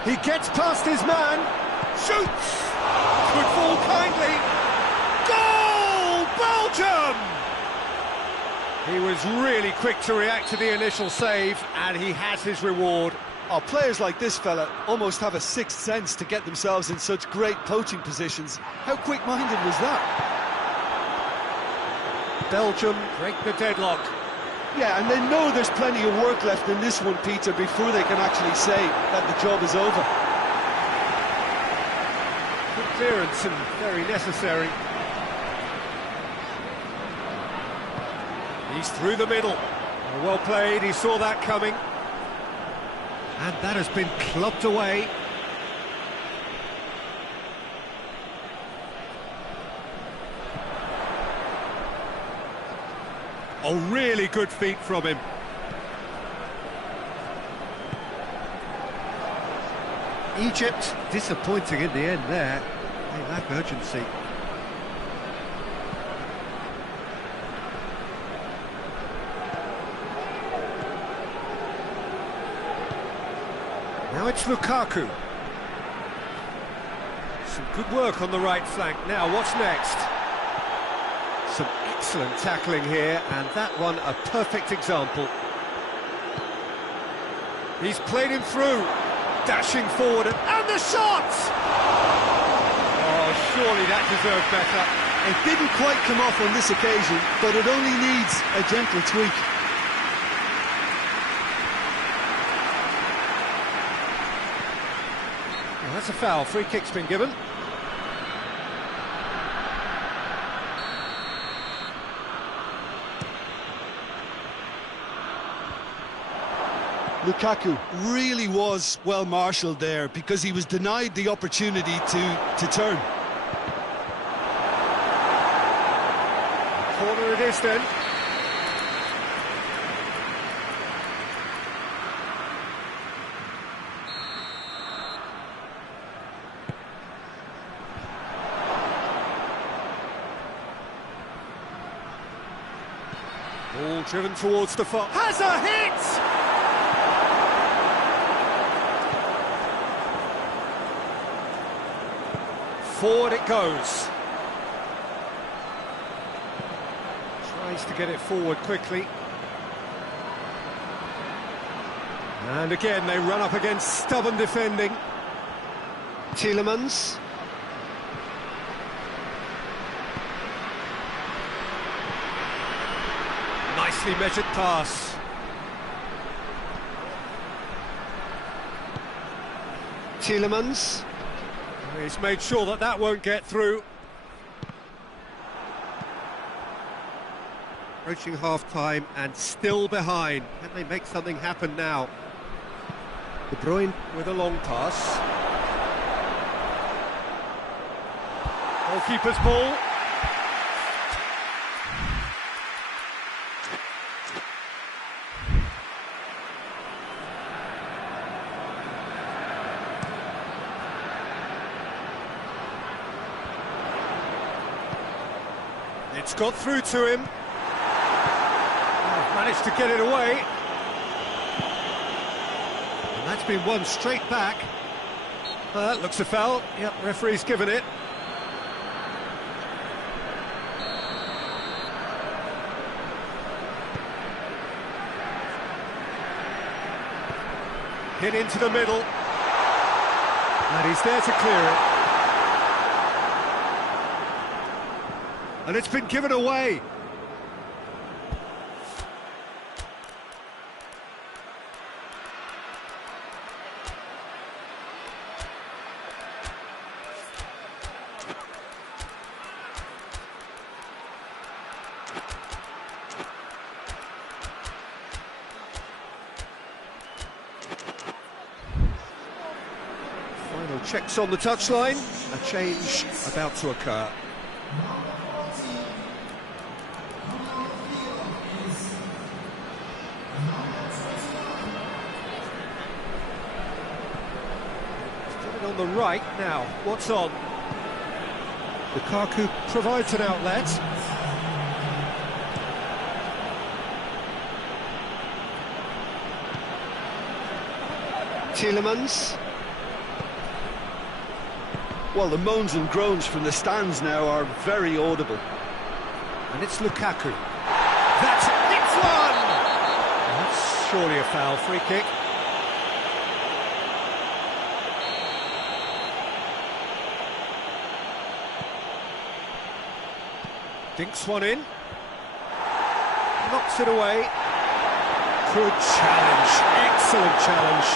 He gets past his man. Shoots! Could fall kindly. Goal! Belgium! He was really quick to react to the initial save, and he has his reward. Oh, players like this fella almost have a sixth sense to get themselves in such great poaching positions. How quick-minded was that? Belgium break the deadlock. Yeah, and they know there's plenty of work left in this one, Peter, before they can actually say that the job is over. Good clearance and very necessary. He's through the middle. Well played, he saw that coming. And that has been clubbed away. Oh, really good feet from him. Egypt disappointing in the end there. They lack urgency. Now it's Lukaku. Some good work on the right flank. Now, what's next? Some excellent tackling here, and that one a perfect example. He's played him through, dashing forward, and the shot! Oh, surely that deserved better. It didn't quite come off on this occasion, but it only needs a gentle tweak. Well, that's a foul. Free kick's been given. Lukaku really was well marshalled there because he was denied the opportunity to turn. Corner it is then. Ball driven towards the far. Has a hit! Forward it goes. Tries to get it forward quickly. And again, they run up against stubborn defending. Tielemans. Nicely measured pass. Tielemans. He's made sure that that won't get through. Approaching half-time and still behind. Can they make something happen now? De Bruyne with a long pass. Goalkeeper's ball. It's got through to him. Managed to get it away. And that's been won straight back. That looks a foul. Yep, referee's given it. Hit into the middle. And he's there to clear it. And it's been given away. Final checks on the touchline. A change about to occur. On the right now, what's on? Lukaku provides an outlet. Tielemans. Well, the moans and groans from the stands now are very audible. And it's Lukaku. That's it! It's one! That's surely a foul, free kick. Dinks one in, knocks it away. Good challenge, excellent challenge.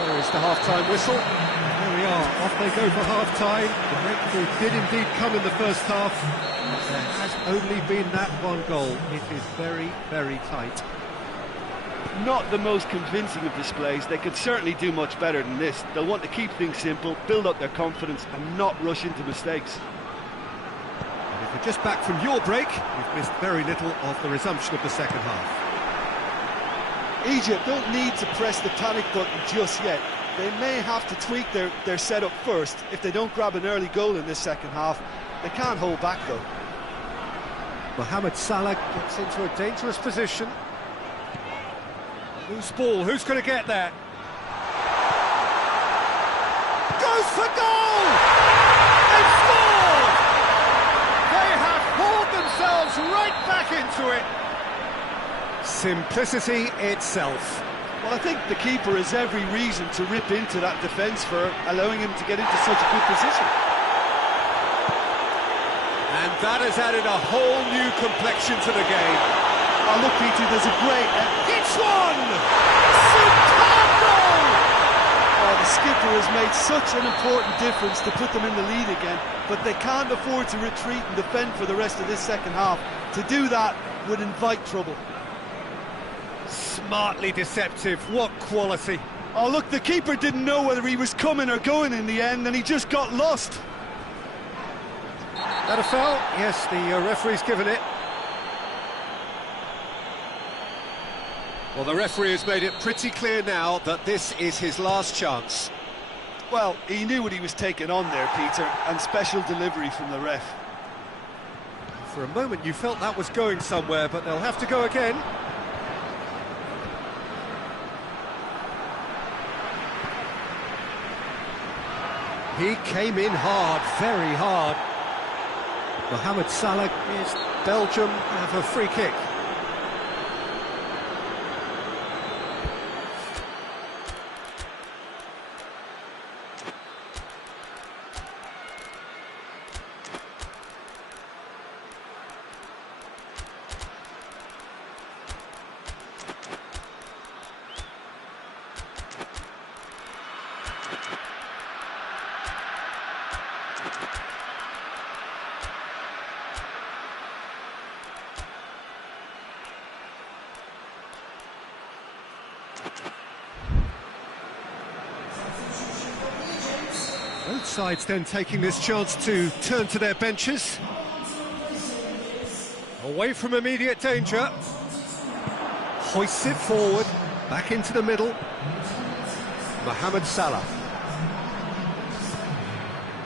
There is the half-time whistle. There we are, off they go for half-time. The breakthrough did indeed come in the first half. There has only been that one goal. It is very, very tight. Not the most convincing of displays. They could certainly do much better than this. They'll want to keep things simple, build up their confidence and not rush into mistakes. If you're just back from your break, you've missed very little of the resumption of the second half. Egypt don't need to press the panic button just yet. They may have to tweak their setup first if they don't grab an early goal in this second half. They can't hold back though. Mohamed Salah gets into a dangerous position. Loose ball, who's going to get that? Goes for goal! They've scored! They have hauled themselves right back into it. Simplicity itself. Well, I think the keeper has every reason to rip into that defence for allowing him to get into such a good position. And that has added a whole new complexion to the game. Oh, look, Peter, there's a great... It's one! Superb goal! Oh, the skipper has made such an important difference to put them in the lead again, but they can't afford to retreat and defend for the rest of this second half. To do that would invite trouble. Smartly deceptive, what quality. Oh, look, the keeper didn't know whether he was coming or going in the end, and he just got lost. That a foul? Yes, the referee's given it. Well, the referee has made it pretty clear now that this is his last chance. Well, he knew what he was taking on there, Peter, and special delivery from the ref. For a moment you felt that was going somewhere, but they'll have to go again. He came in hard, very hard. Mohamed Salah is Belgium have a free kick. Both sides then taking this chance to turn to their benches. Away from immediate danger. Hoists it forward, back into the middle. Mohamed Salah.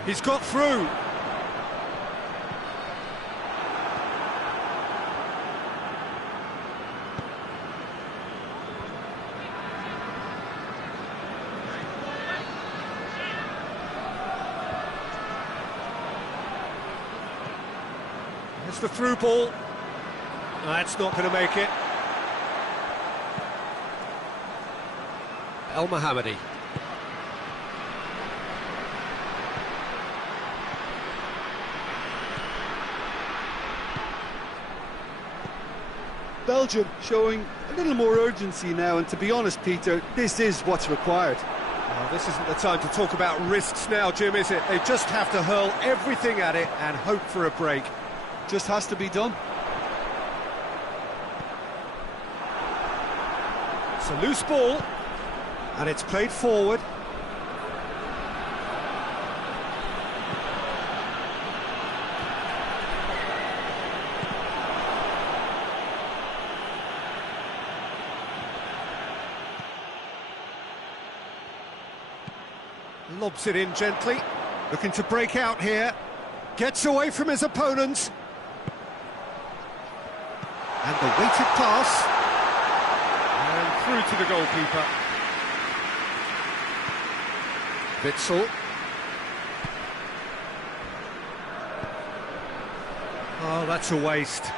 He's got through. It's the through ball. That's not going to make it. El Mohammadi. Belgium showing a little more urgency now, and to be honest, Peter, this is what's required. Well, this isn't the time to talk about risks now, Jim, is it? They just have to hurl everything at it and hope for a break. Just has to be done. It's a loose ball, and it's played forward. Lobs it in gently, looking to break out here. Gets away from his opponents. And the weighted pass. And through to the goalkeeper. Witsel. Oh, that's a waste.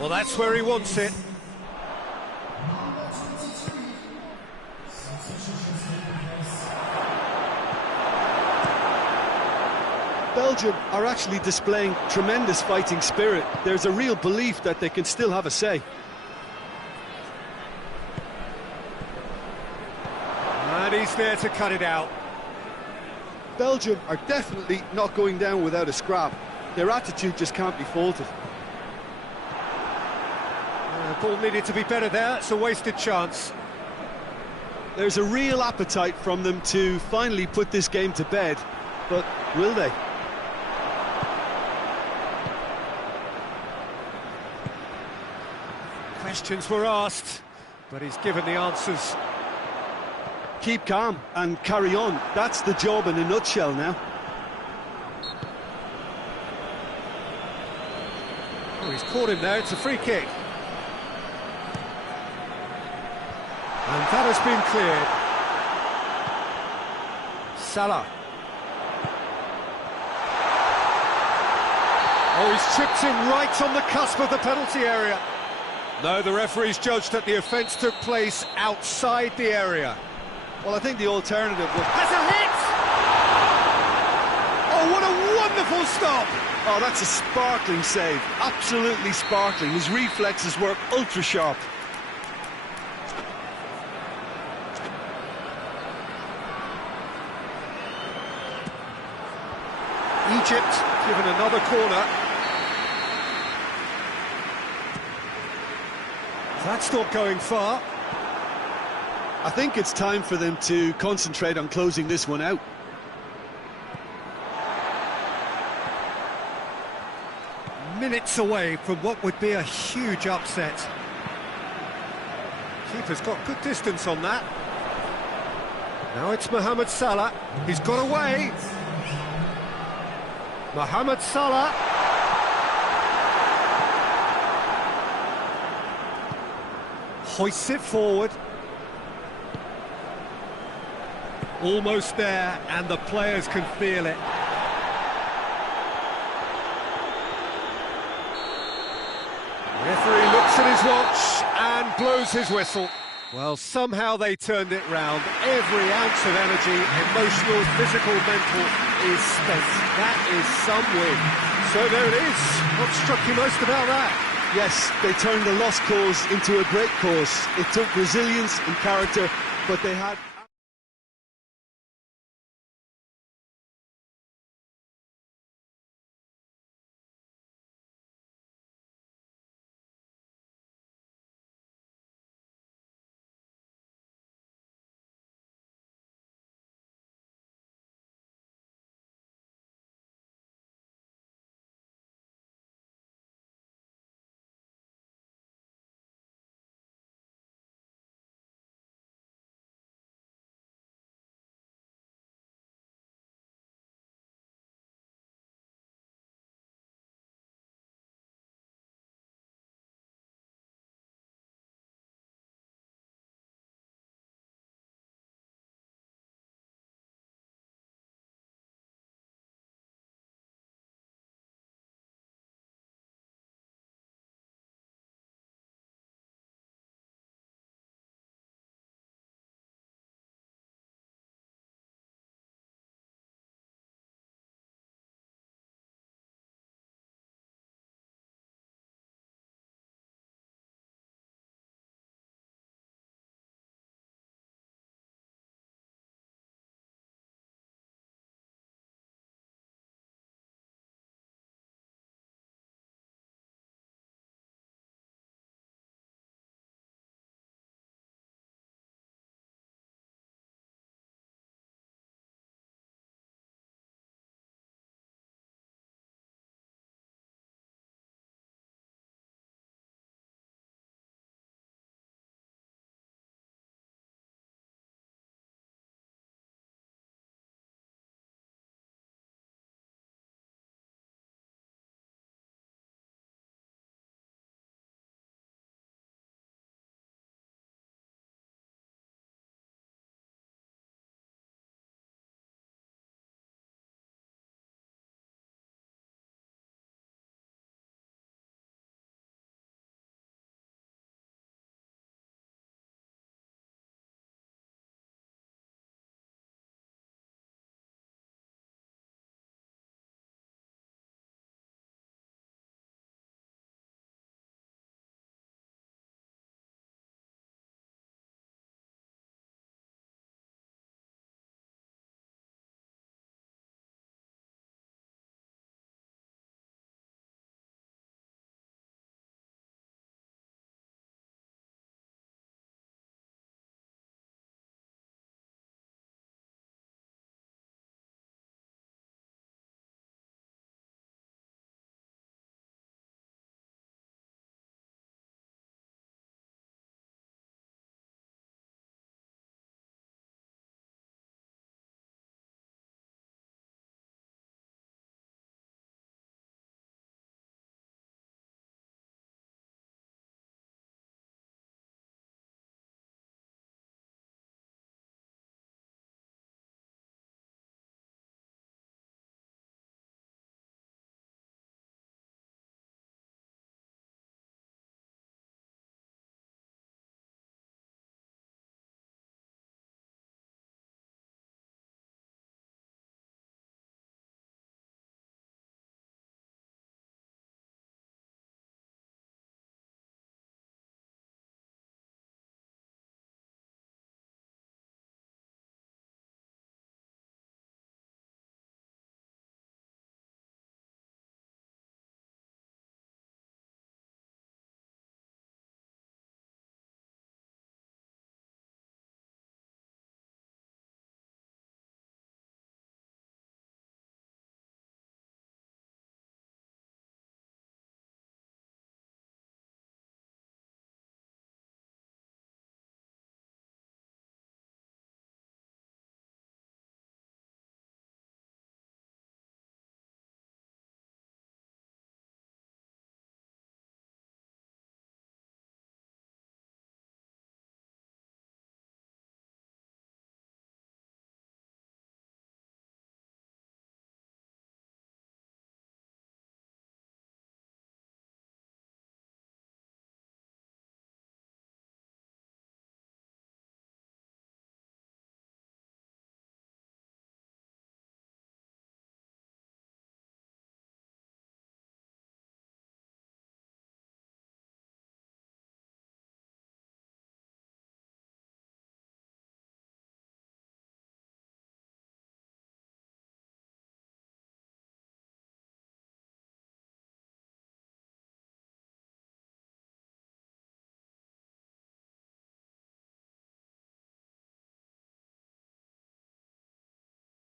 Well, that's where he wants it. Belgium are actually displaying tremendous fighting spirit. There's a real belief that they can still have a say. And he's there to cut it out. Belgium are definitely not going down without a scrap. Their attitude just can't be faulted. Ball needed to be better there. It's a wasted chance. There's a real appetite from them to finally put this game to bed, but will they? Questions were asked, but he's given the answers. Keep calm and carry on. That's the job in a nutshell now. Oh, he's caught him there. It's a free kick. And that has been cleared. Salah. Oh, he's chipped in right on the cusp of the penalty area. No, the referee's judged that the offence took place outside the area. Well, I think the alternative was... Has a hit! Oh, what a wonderful stop! Oh, that's a sparkling save. Absolutely sparkling. His reflexes were ultra-sharp. Egypt given another corner. That's not going far. I think it's time for them to concentrate on closing this one out. Minutes away from what would be a huge upset. Keeper's got good distance on that. Now it's Mohamed Salah. He's got away. Mohamed Salah. Hoists it forward. Almost there, and the players can feel it. Referee looks at his watch and blows his whistle. Well, somehow they turned it round. Every ounce of energy, emotional, physical, mental, is spent. That is some win. So there it is. What struck you most about that? Yes, they turned a lost cause into a great cause. It took resilience and character, but they had...